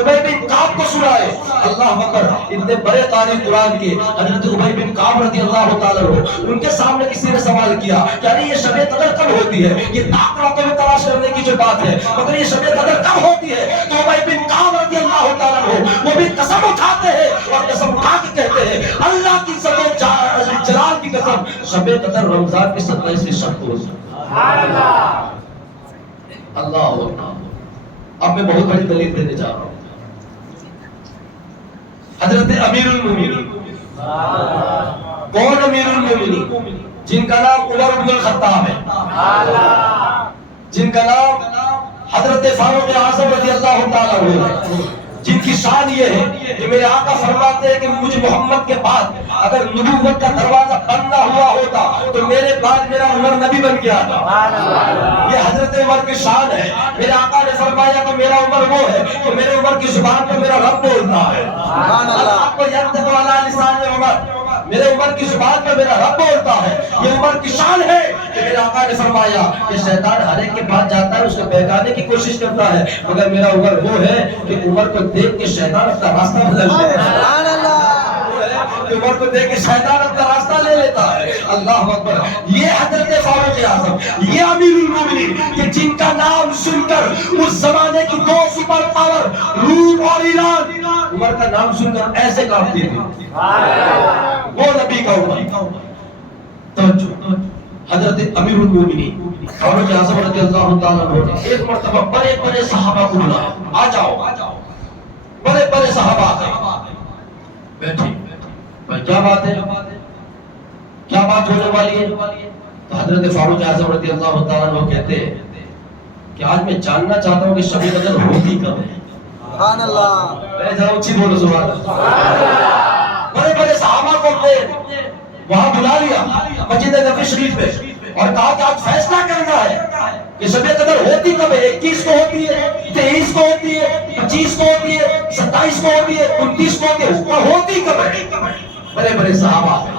ابی بن کعب کو سنائے۔ اللہ اکبر، اتنے بڑے قاری قرآن کے حضرت ابی بن کعب رضی اللہ تعالیٰ عنہ، ان کے سامنے کسی نے سوال کیا کہ یہ شب قدر کب ہوتی ہے؟ یہ تاک راتوں میں تلاش کرنے کی جو بات ہے، مگر یہ شب قدر کب ہوتی ہے؟ تو ابی بن کعب رضی اللہ تعالیٰ عنہ وہ بھی قسم اٹھاتے ہیں اور قسم اٹھا کے کہتے ہیں، اللہ کی شب قدر رمضان کے 27 شب کو اللہ اکبر. اب میں بہت بڑی دلیل دینے جا رہا ہوں. حضرت امیر المومنین. کون امیر المومنین؟ جن کا نام عمر بن الخطاب ہے، جن کا نام حضرت فاروق اعظم رضی اللہ تعالیٰ عنہ ہے، جن کی شان یہ ہے کہ میرے آقا فرماتے ہیں کہ مجھ محمد کے بعد اگر نبوت کا دروازہ بند نہ ہوا ہوتا تو میرے بعد میرا عمر نبی بن گیا تھا. یہ حضرت عمر کی شان ہے. میرے آقا نے فرمایا کہ میرا عمر وہ ہے کہ میرے عمر کی زبان پر میرا رب بولتا ہے. اللہ کو ینطق علی لسان عمر، میرے عمر کی زبان پر میرا رب بولتا ہے. یہ عمر کی شان ہے کہ میرے آقا نے فرمایا کہ شیطان ہر ایک کے پاس جاتا ہے، اس کو بہکانے کی کوشش کرتا ہے، مگر میرا عمر وہ ہے کہ عمر کو دیکھ کے شیطان اپنا راستہ بدل لیتا ہے. سبحان اللہ. عمر کو دیکھ کے شیطان اپنا راستہ لے لیتا ہے. اللہ اکبر. یہ حضرت فاروق اعظم، یہ امیر المومنین کہ جن کا نام سن کر اس زمانے کی دو سپر پاور روم اور ایران عمر کا نام سن کر ایسے کانپتی تھی. وہ نبی کا عمر. توجہ. حضرت امیر المومنین فاروق اعظم رضی اللہ تعالیٰ عنہ نے ایک مرتبہ بڑے بڑے صحابہ کو بلایا. آ جاؤ. بڑے بڑے صحابہ آ گئے. بیٹھے. کیا بات ہے؟ کیا بات ہونے والی ہے؟ تو حضرت فاروق اعظم رضی اللہ تعالیٰ عنہ کہتے ہیں کہ آج میں جاننا چاہتا ہوں کہ شب قدر ہوتی کب ہے. سبحان اللہ. میں ذرا اونچی بولو سبحان اللہ. بڑے بڑے صحابہ کو اپنے وہاں بلا لیا مسجد نبوی شریف میں اور کہا کہ آج فیصلہ کرنا ہے کہ شب قدر ہوتی کب ہے. 21 کو ہوتی ہے، 23 کو ہوتی ہے، 25 کو ہوتی ہے، 27 کو ہوتی ہے، 29 کو ہوتی ہے. ہوتی کب ہے؟ بڑے بڑے صحابہ ہیں.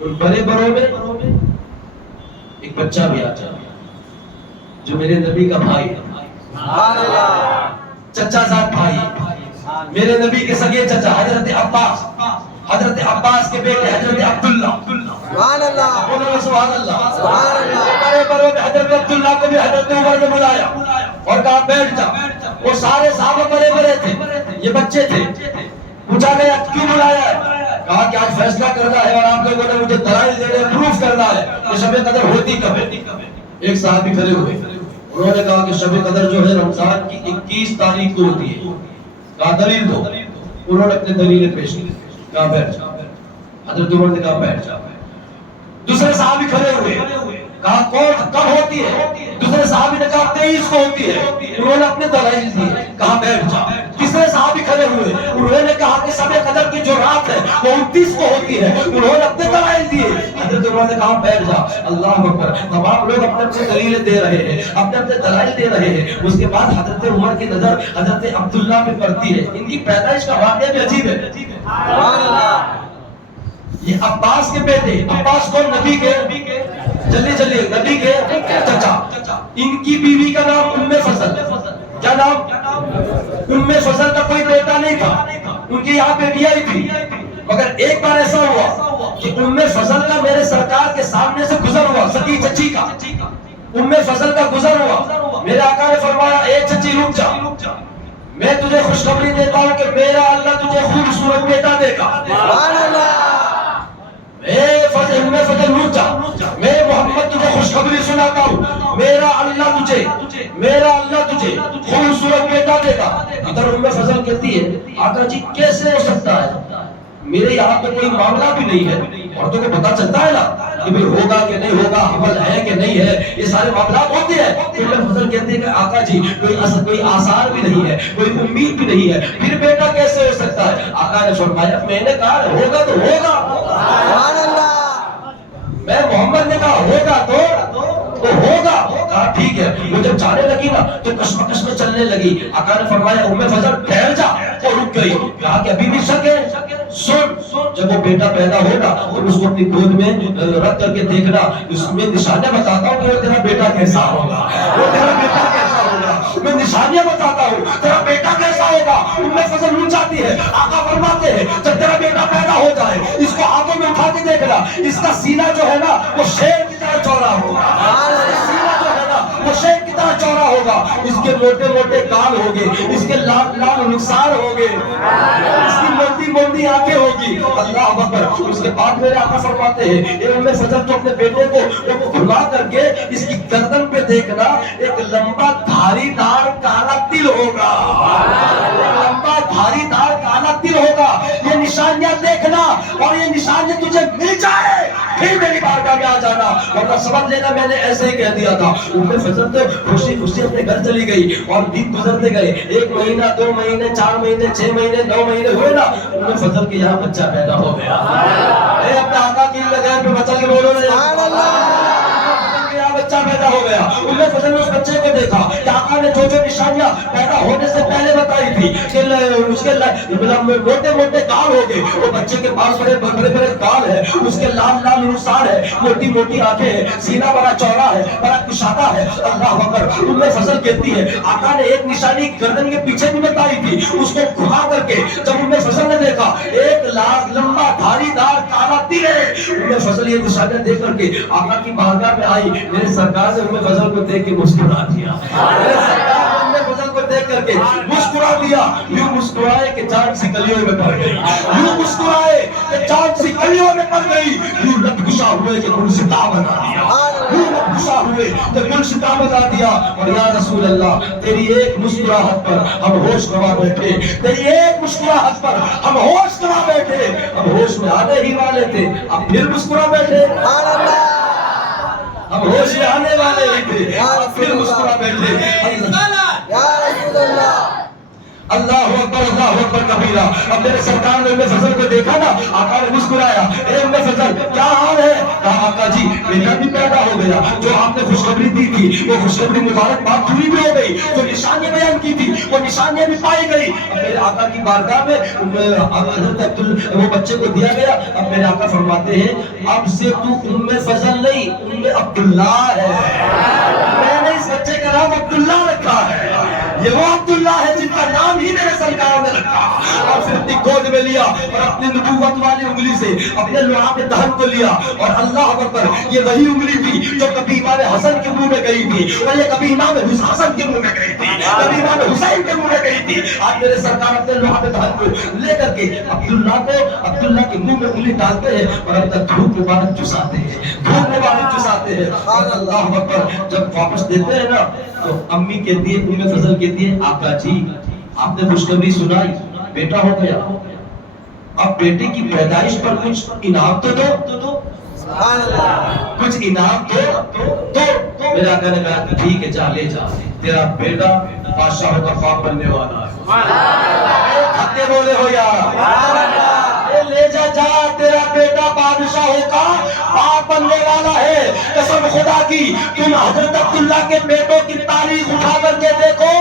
ان بڑے بڑوں میں ایک بچہ بھی آتا ہے جو میرے نبی کا بھائی ہے. سبحان اللہ. چچا زاد بھائی میرے نبی کے سگے چچا حضرت عباس، حضرت عباس کے بیٹے حضرت عبداللہ. سبحان اللہ. سبحان اللہ. سبحان اللہ. بڑے بڑوں میں حضرت عبداللہ کو بھی حضرت عمر نے بلایا اور کہا بیٹھ جا. وہ سارے صحابہ بڑے بڑے تھے، یہ بچے تھے. پوچھا گیا کیوں بلایا ہے؟ کہا کہ آج فیصلہ کرنا ہے اور آپ لوگوں نے مجھے دلائل دینے پروف کرنا ہے کہ شب قدر ہوتی کب ہے. ایک صحابی کھڑے ہوئے، انہوں نے کہا کہ شب قدر جو ہے رمضان کی 21 تاریخ کو ہوتی ہے. کہا دلیل دو. انہوں نے اپنے دلیلیں پیش کی. کہا بیٹھ جا. حضرت عمر نے کہا بیٹھ جا. دوسرے صحابی کھڑے ہوئے، کہا کون کب ہوتی ہے؟ دوسرے صحابی نے کہا 23 کو ہوتی ہے. انہوں نے اپنے دلائل دیے. کہا بیٹھ جا. تیسرے صحابی کھڑے ہوئے، انہوں نے کہا کہ شب قدر کی جو رات ہے وہ 29 کو ہوتی ہے. انہوں نے اپنے دلائل دیے. حضرت عمر نے کہا بیٹھ جا. اللہ اکبر. تمام لوگ اپنے اپنے دلیلیں دے رہے ہیں، اپنے اپنے دلائل دے رہے ہیں. اس کے بعد حضرت عمر کی نظر حضرت عبداللہ پہ پڑتی ہے. ان کی پیدائش کا واقعہ بھی عجیب ہے. سبحان اللہ. یہ عباس کے بیٹے، عباس کون؟ نبی کے جلدی جلدی نبی کے چچا. ان کی بیوی کا نام ام فضل. کیا نام؟ ام فضل کا کوئی بیٹا نہیں تھا، ان کی یہاں بیٹیاں ہی تھی. مگر ایک بار ایسا ہوا کہ ام فضل کا میرے سرکار کے سامنے سے گزر ہوا، سکی چچی کا ام فضل کا گزر ہوا. میرے آقا نے فرمایا اے چچی رک جا، میں تجھے خوشخبری دیتا ہوں کہ میرا اللہ تجھے خوبصورت بیٹا دے گا. سبحان اللہ. میں فضل رک جا، میں محمد تجھے خوشخبری سناتا ہوں. میرا اللہ تجھے خوبصورت بیٹا دے گا. ادھر ام فضل کہتی ہے آقا جی کیسے ہو سکتا ہے؟ میرے یہاں پہ کوئی معاملہ بھی نہیں ہے. عورتوں کو پتا چلتا ہے نا کہ بھئی ہوگا کہ نہیں ہوگا، حمل ہے کہ نہیں ہے، یہ سارے معاملات ہوتے ہیں. ام فضل کہتے ہیں کہ آقا جی کوئی آثار بھی نہیں ہے، کوئی امید بھی نہیں ہے، پھر بیٹا کیسے ہو سکتا ہے؟ آقا نے فرمایا میں نے کہا ہوگا تو ہوگا. سبحان اللہ. میں محمد نے کہا ہوگا تو ہوگا. کہا ٹھیک ہے. وہ جب جانے لگی نا تو کشمکش میں چلنے لگی. آقا نے فرمایا ام فضل ٹھہر جا. وہ رک گئی. کہا کہ ابھی بھی شک ہے. سن، جب وہ بیٹا پیدا ہوگا اور اس کو اپنی گود میں رکھ کر کے دیکھنا، اس میں نشانیاں بتاتا ہوں کہ وہ تیرا بیٹا کیسا ہوگا، وہ تیرا بیٹا کیسا ہوگا. میں نشانیاں بتاتا ہوں تیرا بیٹا کیسا ہوگا. ام فضل رک جاتی ہے. آقا فرماتے ہیں جب تیرا بیٹا پیدا ہو جائے اس کو ہاتھوں میں اٹھا کے دیکھنا، اس کا سینہ جو ہے نا وہ شیر کی طرح چوڑا ہوگا. سینہ جو ہے نا وہ شیر کی طرح چوڑا ہوگا. اس کے موٹے موٹے کان ہوگے، اس کے لال لال رخسار ہوگے، اس کی موٹی موٹی موٹی آنکھیں ہوگی. اللہ اکبر. اس کے بعد میرے آقا فرماتے ہیں اے ام فضل تو اپنے بیٹے کو گھما کر کے اس کی گردن پہ دیکھنا ایک لمبا دھاری دار کالا تل ہوگا. لمبا دھاری دار کالا تل ہوگا. یہ نشانیاں دیکھنا اور یہ نشانیاں تجھے مل جائے پھر میری بارگاہ میں آ جانا, ورنہ سمجھ لینا میں نے ایسے ہی کہہ دیا تھا. ام فضل تو خوشی خوشی اپنے گھر چلی گئی اور دن گزرتے گئے. 1 مہینہ 2 مہینے 4 مہینے 6 مہینے 9 مہینے ہوئے نا, ام فضل کے یہاں بچہ پیدا ہو گیا. اے اپنے آقا کی لگائے پہ بچہ کے بولو نا, سبحان اللہ. بچہ پیدا ہو گیا. ام فضل نے اس بچے کو دیکھا کہ آقا نے جو نشانیاں پیدا ہونے سے پہلے بتائی تھی کہ اس کے موٹے موٹے گال ہو گئے, وہ بچے کے پاس بڑے بڑے گال ہے, اس کے لال لال رخسار ہے, موٹی موٹی آنکھیں ہیں, سینہ بڑا چوڑا ہے, بڑا کشادہ ہے. اللہ اکبر. ام فضل کہتی ہے آقا نے ایک نشانی گردن کے پیچھے بھی بتائی تھی, اس کو گھما کر کے جب ام فضل نے دیکھا ایک لمبا دھاری دار کالا تل ہے. ام فضل یہ نشانیاں دیکھ کر کے آقا کی بارگاہ میں آئی. میرے سرکار نے ام فضل کو دیکھ کے مسکرا دیا. میرے سرکار نے ام فضل کو دیکھ کر کے مسکرا دیا. یوں مسکرائے کہ چاند سی کلیوں میں پڑ گئی, یوں مسکرائے کہ چاند سی کلیوں میں پڑ گئی, یوں لب گشا ہوئے کہ گلستاں بنا دیا, یوں لب گشا ہوئے کہ گلستاں بنا دیا. اور یا رسول اللہ تیری ایک مسکراہٹ پر ہم ہوش گنوا بیٹھے, تیری ایک مسکراہٹ پر ہم ہوش گنوا بیٹھے. ہم ہوش میں آنے ہی والے تھے, اب پھر مسکرا بیٹھے. سبحان اللہ. ہم ہوش میں آنے والے ہی تھے, اب پھر مسکرا بیٹھے. یا رسول اللہ. اللہ اکبر اللہ اکبر کبیرہ. اب میرے سرکار نے ام فضل کو دیکھا نا, آقا نے مسکرایا, اے ام فضل کیا حال ہے؟ کہا آقا جی بیٹا بھی پیدا ہو گیا, جو آپ نے خوشخبری دی تھی وہ خوشخبری مبارک بات پوری بھی ہو گئی, جو نشانیاں بیان کی تھی وہ نشانیاں بھی پائی گئی. اب میرے آقا کی بارگاہ میں حضرت وہ بچے کو دیا گیا. اب میرے آقا فرماتے ہیں اب سے تو ام فضل نہیں ام عبداللہ ہے. میں نے اس بچے کا نام عبداللہ رکھا ہے. یہ وہ عبداللہ ہے جن کا نام ہی میرے سرکار نے رکھا. اور پھر اپنی گود میں لیا اور اپنی نبوت والی انگلی سے اپنے لعاب دہن کو لیا. اور اللہ اکبر, یہ وہی انگلی تھی جو کبھی امام حسن کے منہ میں گئی تھی, اور یہ کبھی امام حسن کے منہ میں گئی تھی, کبھی امام حسین کے منہ میں گئی تھی. آج میرے سرکار اپنے لعاب دہن کو لے کر کے عبداللہ کے منہ میں انگلی ڈالتے ہیں اور اب تک دھوپ مبارک چساتے ہیں, دھوپ مبارک چساتے ہیں. اور اللہ اکبر جب واپس دیتے ہیں نا تو امی کہتی ہے, ام فضل کہتی ہے آقا جی آپ نے خوشخبری سنائی, بیٹا ہو گیا, اب بیٹے کی پیدائش پر کچھ انعام تو دو, سبحان اللہ. کچھ انعام تو میرا آقا نے کہا ٹھیک ہے جا لے جا, تیرا بیٹا بادشاہ کا خواب بننے والا ہے. کھتے بولے ہو یار, لے جا جا, تیرا بیٹا بادشاہوں کا باپ بننے والا ہے. قسم خدا کی تم حضرت عبداللہ کے بیٹوں کی تاریخ اٹھا کر کے دیکھو,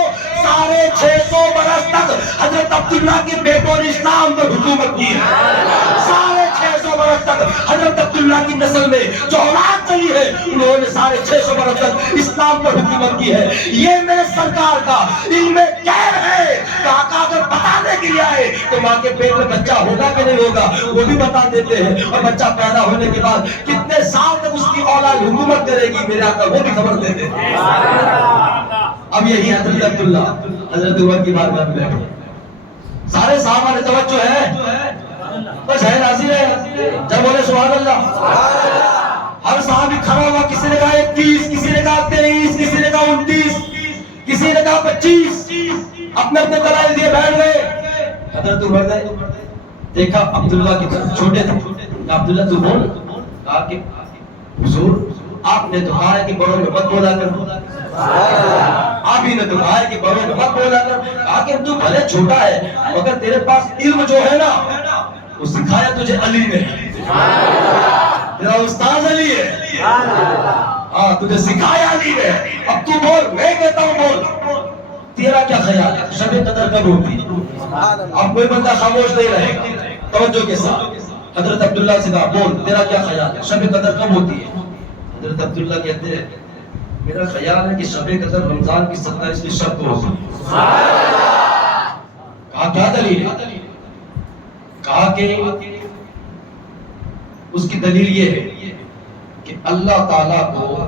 650 برس تک حضرت عبداللہ کے بیٹوں نے اسلام پر حکومت کی ہے. 650 برس تک حضرت عبداللہ کی نسل میں جو اولاد چلی ہے انہوں نے 650 برس تک اسلام پر حکومت کی ہے. یہ میرے سرکار کا علم غیب ہے کہ آقا اگر بتانے کے لیے آئے تو ماں کے پیٹ میں بچہ ہوگا کہ نہیں ہوگا وہ بھی بتا دیتے ہیں, اور بچہ پیدا ہونے کے بعد کتنے سال تک اس کی اولاد حکومت کرے گی میرے آقا وہ بھی خبر دے دیتے ہیں. اب یہی حضرت عبداللہ حضرت عمر کی بارگاہ میں بیٹھے, سارے صحابہ نے توجہ ہے بس ہے راضی ہے, جب بولے سبحان اللہ. ہر صحابی کھڑا ہوا, کسی نے کہا 21, کسی نے کہا 23, کسی نے کہا 29, کسی نے کہا 25, اپنے اپنے دلائل دیے بیٹھ گئے. حضرت عمر نے دیکھا عبداللہ کی طرف, چھوٹے تھے, عبداللہ تو بول, کہا کہ حضور آپ نے تو کہا ہے کہ بڑوں میں مت بولا کر, آپ ہی نے تو کہا ہے کہ بڑوں میں مت بولا کر, کہا کہ تو بھلے چھوٹا ہے مگر تیرے پاس علم جو ہے نا وہ سکھایا تجھے علی نے, تیرا استاد علی ہے, ہاں تجھے سکھایا علی نے. اب تو بول, میں کہتا ہوں بول, تیرا کیا خیال ہے شب قدر کب ہوتی ہے؟ اب کوئی بندہ خاموش نہیں رہے گا, توجہ کے ساتھ. حضرت عبداللہ سے کہا بول تیرا کیا خیال ہے شب قدر کب ہوتی ہے؟ حضرت عبداللہ کہتے ہیں میرا خیال ہے کہ شب قدر رمضان کی 27ویں شب کو ہوتی ہے. کہا کیا دلیل ہے؟ کہا کہ اس کی دلیل یہ ہے کہ اللہ تعالیٰ کو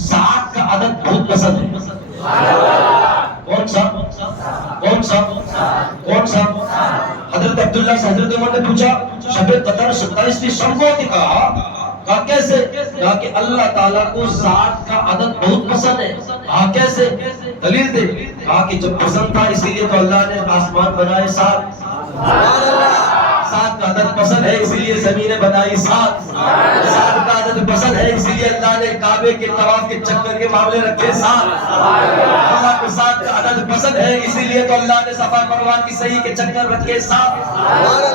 7 کا عدد بہت پسند ہے. کون سا کون سا کون سا؟ حضرت عبداللہ سے حضرت عمر نے پوچھا شب قدر 27ویں شب کو ہوتی؟ کہا کیسے؟ کہا کہ اللہ تعالیٰ کو سات کا عدد بہت پسند ہے۔ کہا کیسے؟ دلیل دے۔ کہا کہ جب پسند تھا اسی لیے تو اللہ نے آسمان بنائے سات، سات کا عدد پسند ہے اسی لیے زمینیں بنائی سات، سات کا عدد پسند ہے اسی لیے اللہ نے کعبے کے طواف کے چکر کے معاملے رکھے سات، اللہ کو سات کا عدد پسند ہے اسی لیے تو اللہ نے صفا مروہ کی صحیح کے چکر رکھے سات،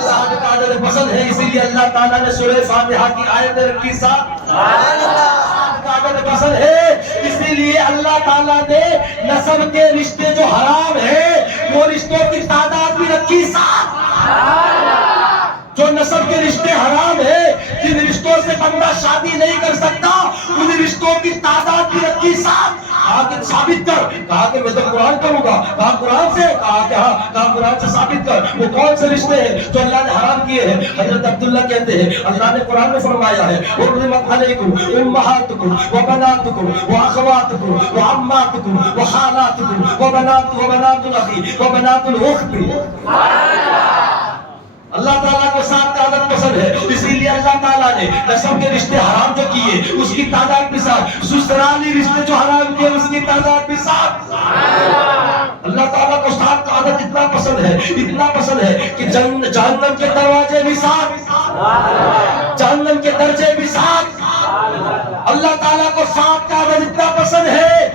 سات کا عدد پسند ہے اسی لیے اللہ تعالیٰ نے سورہ فاتحہ کی آیتیں رکھی سات، سات کا عدد پسند ہے اسی لیے اللہ تعالیٰ نے نسب کے رشتے جو حرام ہیں وہ رشتوں کی تعداد بھی رکھی سات، جو نسب کے رشتے حرام ہیں جن رشتوں سے بندہ شادی نہیں کر سکتا ان رشتوں کی تعداد بھی رکھی سات۔ کہا کہ ثابت کر، کہا کہ میں تو قرآن کروں گا، کہا قرآن سے، کہا کہ ہاں، کہا قرآن سے ثابت کر وہ کون سے رشتے ہیں جو اللہ نے حرام کیے ہیں۔ حضرت عبداللہ کہتے ہیں اللہ نے قرآن میں فرمایا ہے حرمت علیکم امہاتکم وبناتکم واخواتکم وعماتکم وخالاتکم وبنات الاخی وبنات الاخت۔ اللہ تعالیٰ کو سات کا عدد پسند ہے اسی لیے اللہ تعالیٰ نے نسب کے رشتے حرام جو کیے اس کی تعداد بھی سات، سسرالی رشتے جو حرام کیے اس کی تعداد بھی سات۔ اللہ تعالیٰ کو سات کا عدد اتنا پسند ہے، اتنا پسند ہے کہ جہنم کے دروازے بھی سات، جہنم کے درجے بھی سات۔ اللہ تعالیٰ کو سات کا عدد اتنا پسند ہے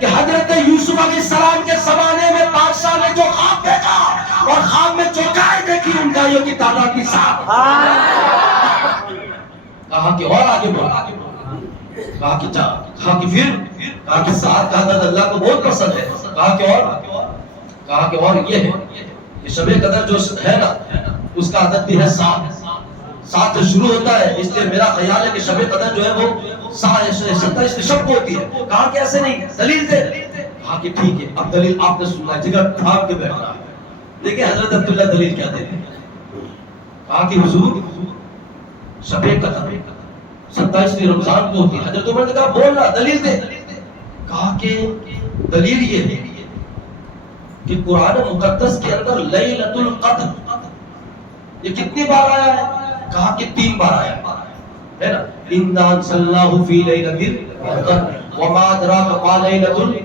کہ حضرت یوسف علیہ السلام کے زمانے میں بادشاہ نے جو خواب دیکھا اور خواب میں جو گائے دیکھی ان گائیوں کی تعداد بھی سات۔ کہا کہ اور آگے بڑھ، کہا کہ جا، کہا کہ پھر، کہا کہ سات کا عدد اللہ کو بہت پسند ہے، کہا کہ اور، کہا کہ اور یہ ہے کہ شب قدر جو ہے نا اس کا عدد بھی ہے سات، سات سے شروع ہوتا ہے اس لیے میرا خیال ہے کہ شب قدر جو ہے وہ 27 شب کو ہوتی ہے۔ کہا کہ ایسے نہیں، دلیل دے۔ کہا کہ ٹھیک ہے اب دلیل آپ نے سننا ہے، جگہ تھام کے بیٹھنا ہے۔ دیکھیں حضرت عبداللہ دلیل کیا دیتے ہیں۔ کہا کہ حضور شب قدر 27 رمضان کو ہوتی ہے۔ حضرت عمر نے کہا بولنا دلیل دے۔ کہا کہ دلیل یہ ہے کہ قرآن مقدس کے اندر لیلۃ القدر یہ کتنی بار آیا ہے؟ کہا کہ 3 بار آیا ہے نا، اِنَّا أَنزَلْنَاهُ فِي لَيْلَةِ الْقَدْرِ وَمَا أَدْرَاكَ مَا لَيْلَةُ الْقَدْرِ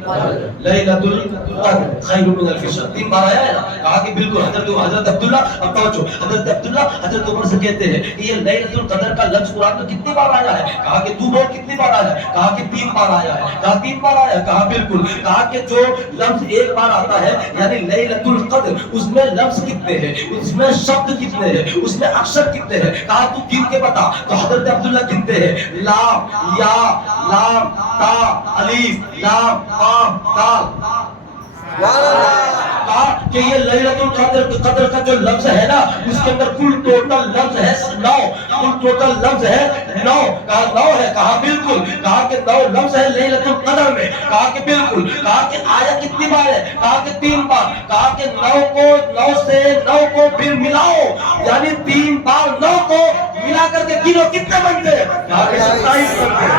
خَيْرٌ مِنَ أَلْفِ شَهْرٍ۔ 3 بار آیا ہے نا۔ کہا کہ بالکل حضرت عبداللہ، اب توجہ، حضرت عبداللہ حضرت عمر سے کہتے ہیں کہ یہ لیلۃ القدر کا لفظ قرآن میں کتنی بار آیا ہے؟ کہا کہ تو بول کتنی بار آیا ہے؟ کہا کہ 3 بار آیا ہے۔ کہا 3 بار آیا؟ کہا بالکل۔ کہا کہ جو لفظ ایک بار آتا ہے یعنی لیلۃ القدر اس میں لفظ کتنے ہیں، اس میں شبد کتنے ہیں، اس میں اکثر کتنے ہیں؟ کہا تو گن کے بتا۔ تو حضرت عبداللہ گنتے ہیں لام یا لام تا الف لام قام تال۔ کہا کہ یہ لیلۃ القدر کا جو لفظ ہے نا اس کے اندر کل ٹوٹل لفظ ہے 9، کل ٹوٹل لفظ ہے 9۔ کہا 9 ہے؟ کہا بالکل۔ کہا کہ 9 لفظ ہے لیلۃ القدر میں؟ کہا کہ بالکل۔ کہا کہ آیا کتنی بار ہے؟ کہا کہ 3 بار۔ کہا کہ 9 سے 9 کو پھر ملاؤ یعنی 3 بار 9 کو ملا کر کے گنو کتنے بنتے ہیں؟ کہا کہ 27 بنتے ہیں۔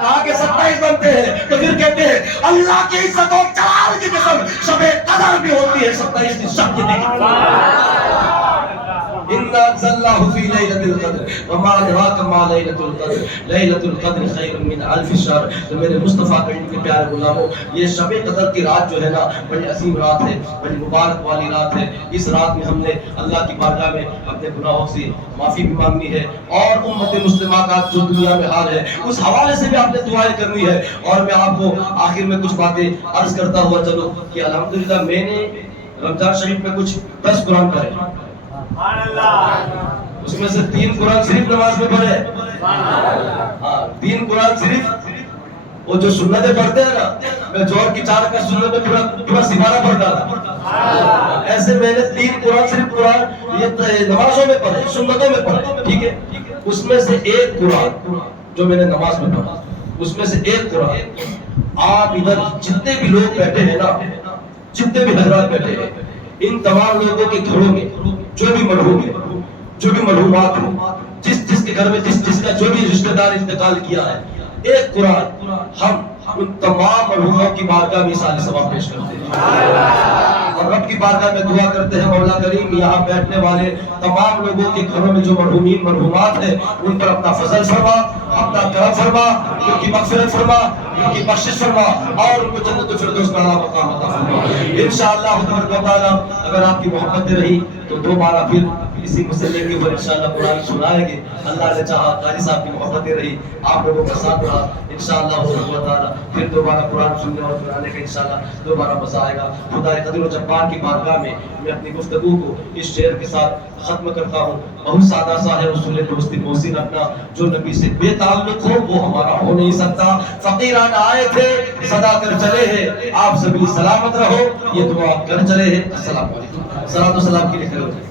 کہا کہ 27 بنتے ہیں۔ تو پھر کہتے ہیں اللہ کی عزت و جلال کی قسم شب قدر بھی ہوتی ہے 27 شب کی نہیں۔ إِنَّا أَنزَلْنَاهُ فِي لَيْلَةِ الْقَدْرِ وَمَا أَدْرَاكَ مَا لَيْلَةُ الْقَدْرِ لَيْلَةُ الْقَدْرِ خَيْرٌ مِنْ أَلْفِ شَهْرٍ۔ تو میرے مصطفیٰ کریم کے پیارے غلاموں، یہ شب قدر کی رات جو ہے نا بڑی عظیم رات ہے، بڑی مبارک والی رات ہے۔ اس رات میں ہم نے اللہ کی بارگاہ میں اپنے گناہوں سے معافی بھی مانگنی ہے اور امت مسلمہ کا جو دنیا میں حال ہے اس حوالے سے بھی آپ نے دعائیں کرنی ہے۔ اور میں آپ کو آخر میں کچھ باتیں عرض کرتا ہوا چلو کہ الحمدللہ میں نے رمضان شریف میں کچھ 10 قرآن پڑھے، اس میں سے 3 قرآن صرف نماز میں پڑھے۔ ہاں 3 قرآن صرف وہ جو سنتیں پڑھتے ہیں نا، میں جوہر کی 4 رکعت سنت میں پورا سپارہ پڑھ ڈالا۔ ایسے میں نے 3 قرآن صرف قرآن یہ نمازوں میں پڑھے، سنتوں میں پڑھے، ٹھیک ہے۔ اس میں سے 1 قرآن جو میں نے نماز میں پڑھا، اس میں سے 1 قرآن آپ ادھر جتنے بھی لوگ بیٹھے ہیں نا، جتنے بھی حضرات بیٹھے ہیں، ان تمام لوگوں کے گھروں میں جو بھی مرحوم ہے، جو بھی مرحومات ہیں، جس کے گھر میں جس کا جو بھی رشتہ دار انتقال کیا ہے، 1 قرآن ہم ان تمام مرحوموں کی بارگاہ میں سال ثواب پیش کرتے ہیں اور رب کی بارگاہ میں دعا کرتے ہیں مولا کریم یہاں بیٹھنے والے تمام لوگوں کے گھروں میں جو مرحومین مرحومات ہیں ان پر اپنا فضل فرما، اپنا کرم فرما، ان کی مغفرت فرما، ان کی بخشش فرما اور ان کو جنت الفردوس کا اعلیٰ مقام عطا فرما۔ انشاءاللہ تبارک و تعالیٰ اگر آپ کی محبت رہی تو دوبارہ پھر اسی مسئلے کے اوپر انشاءاللہ قرآن سنائیں گے۔ اللہ نے چاہا قاری صاحب کی محبتیں رہی، آپ لوگوں کا ساتھ رہا، انشاءاللہ تعالیٰ پھر دوبارہ قرآن سننے اور سنانے کا انشاءاللہ دوبارہ مزہ آئے گا۔ خدا قدیر و جبار کی بارگاہ میں میں اپنی گفتگو کو اس شعر کے ساتھ ختم کرتا ہوں۔ بہت سادہ سا ہے اصول دوستی محسن اپنا، جو نبی سے بے تعلق ہو وہ ہمارا ہو نہیں سکتا۔ فقیران آئے تھے صدا کر چلے ہیں، آپ سبھی سلامت رہو، یہ دعا کر چلے ہیں۔ السلام علیکم، صلاۃ و سلام کے لیے کھڑے ہو جائیں۔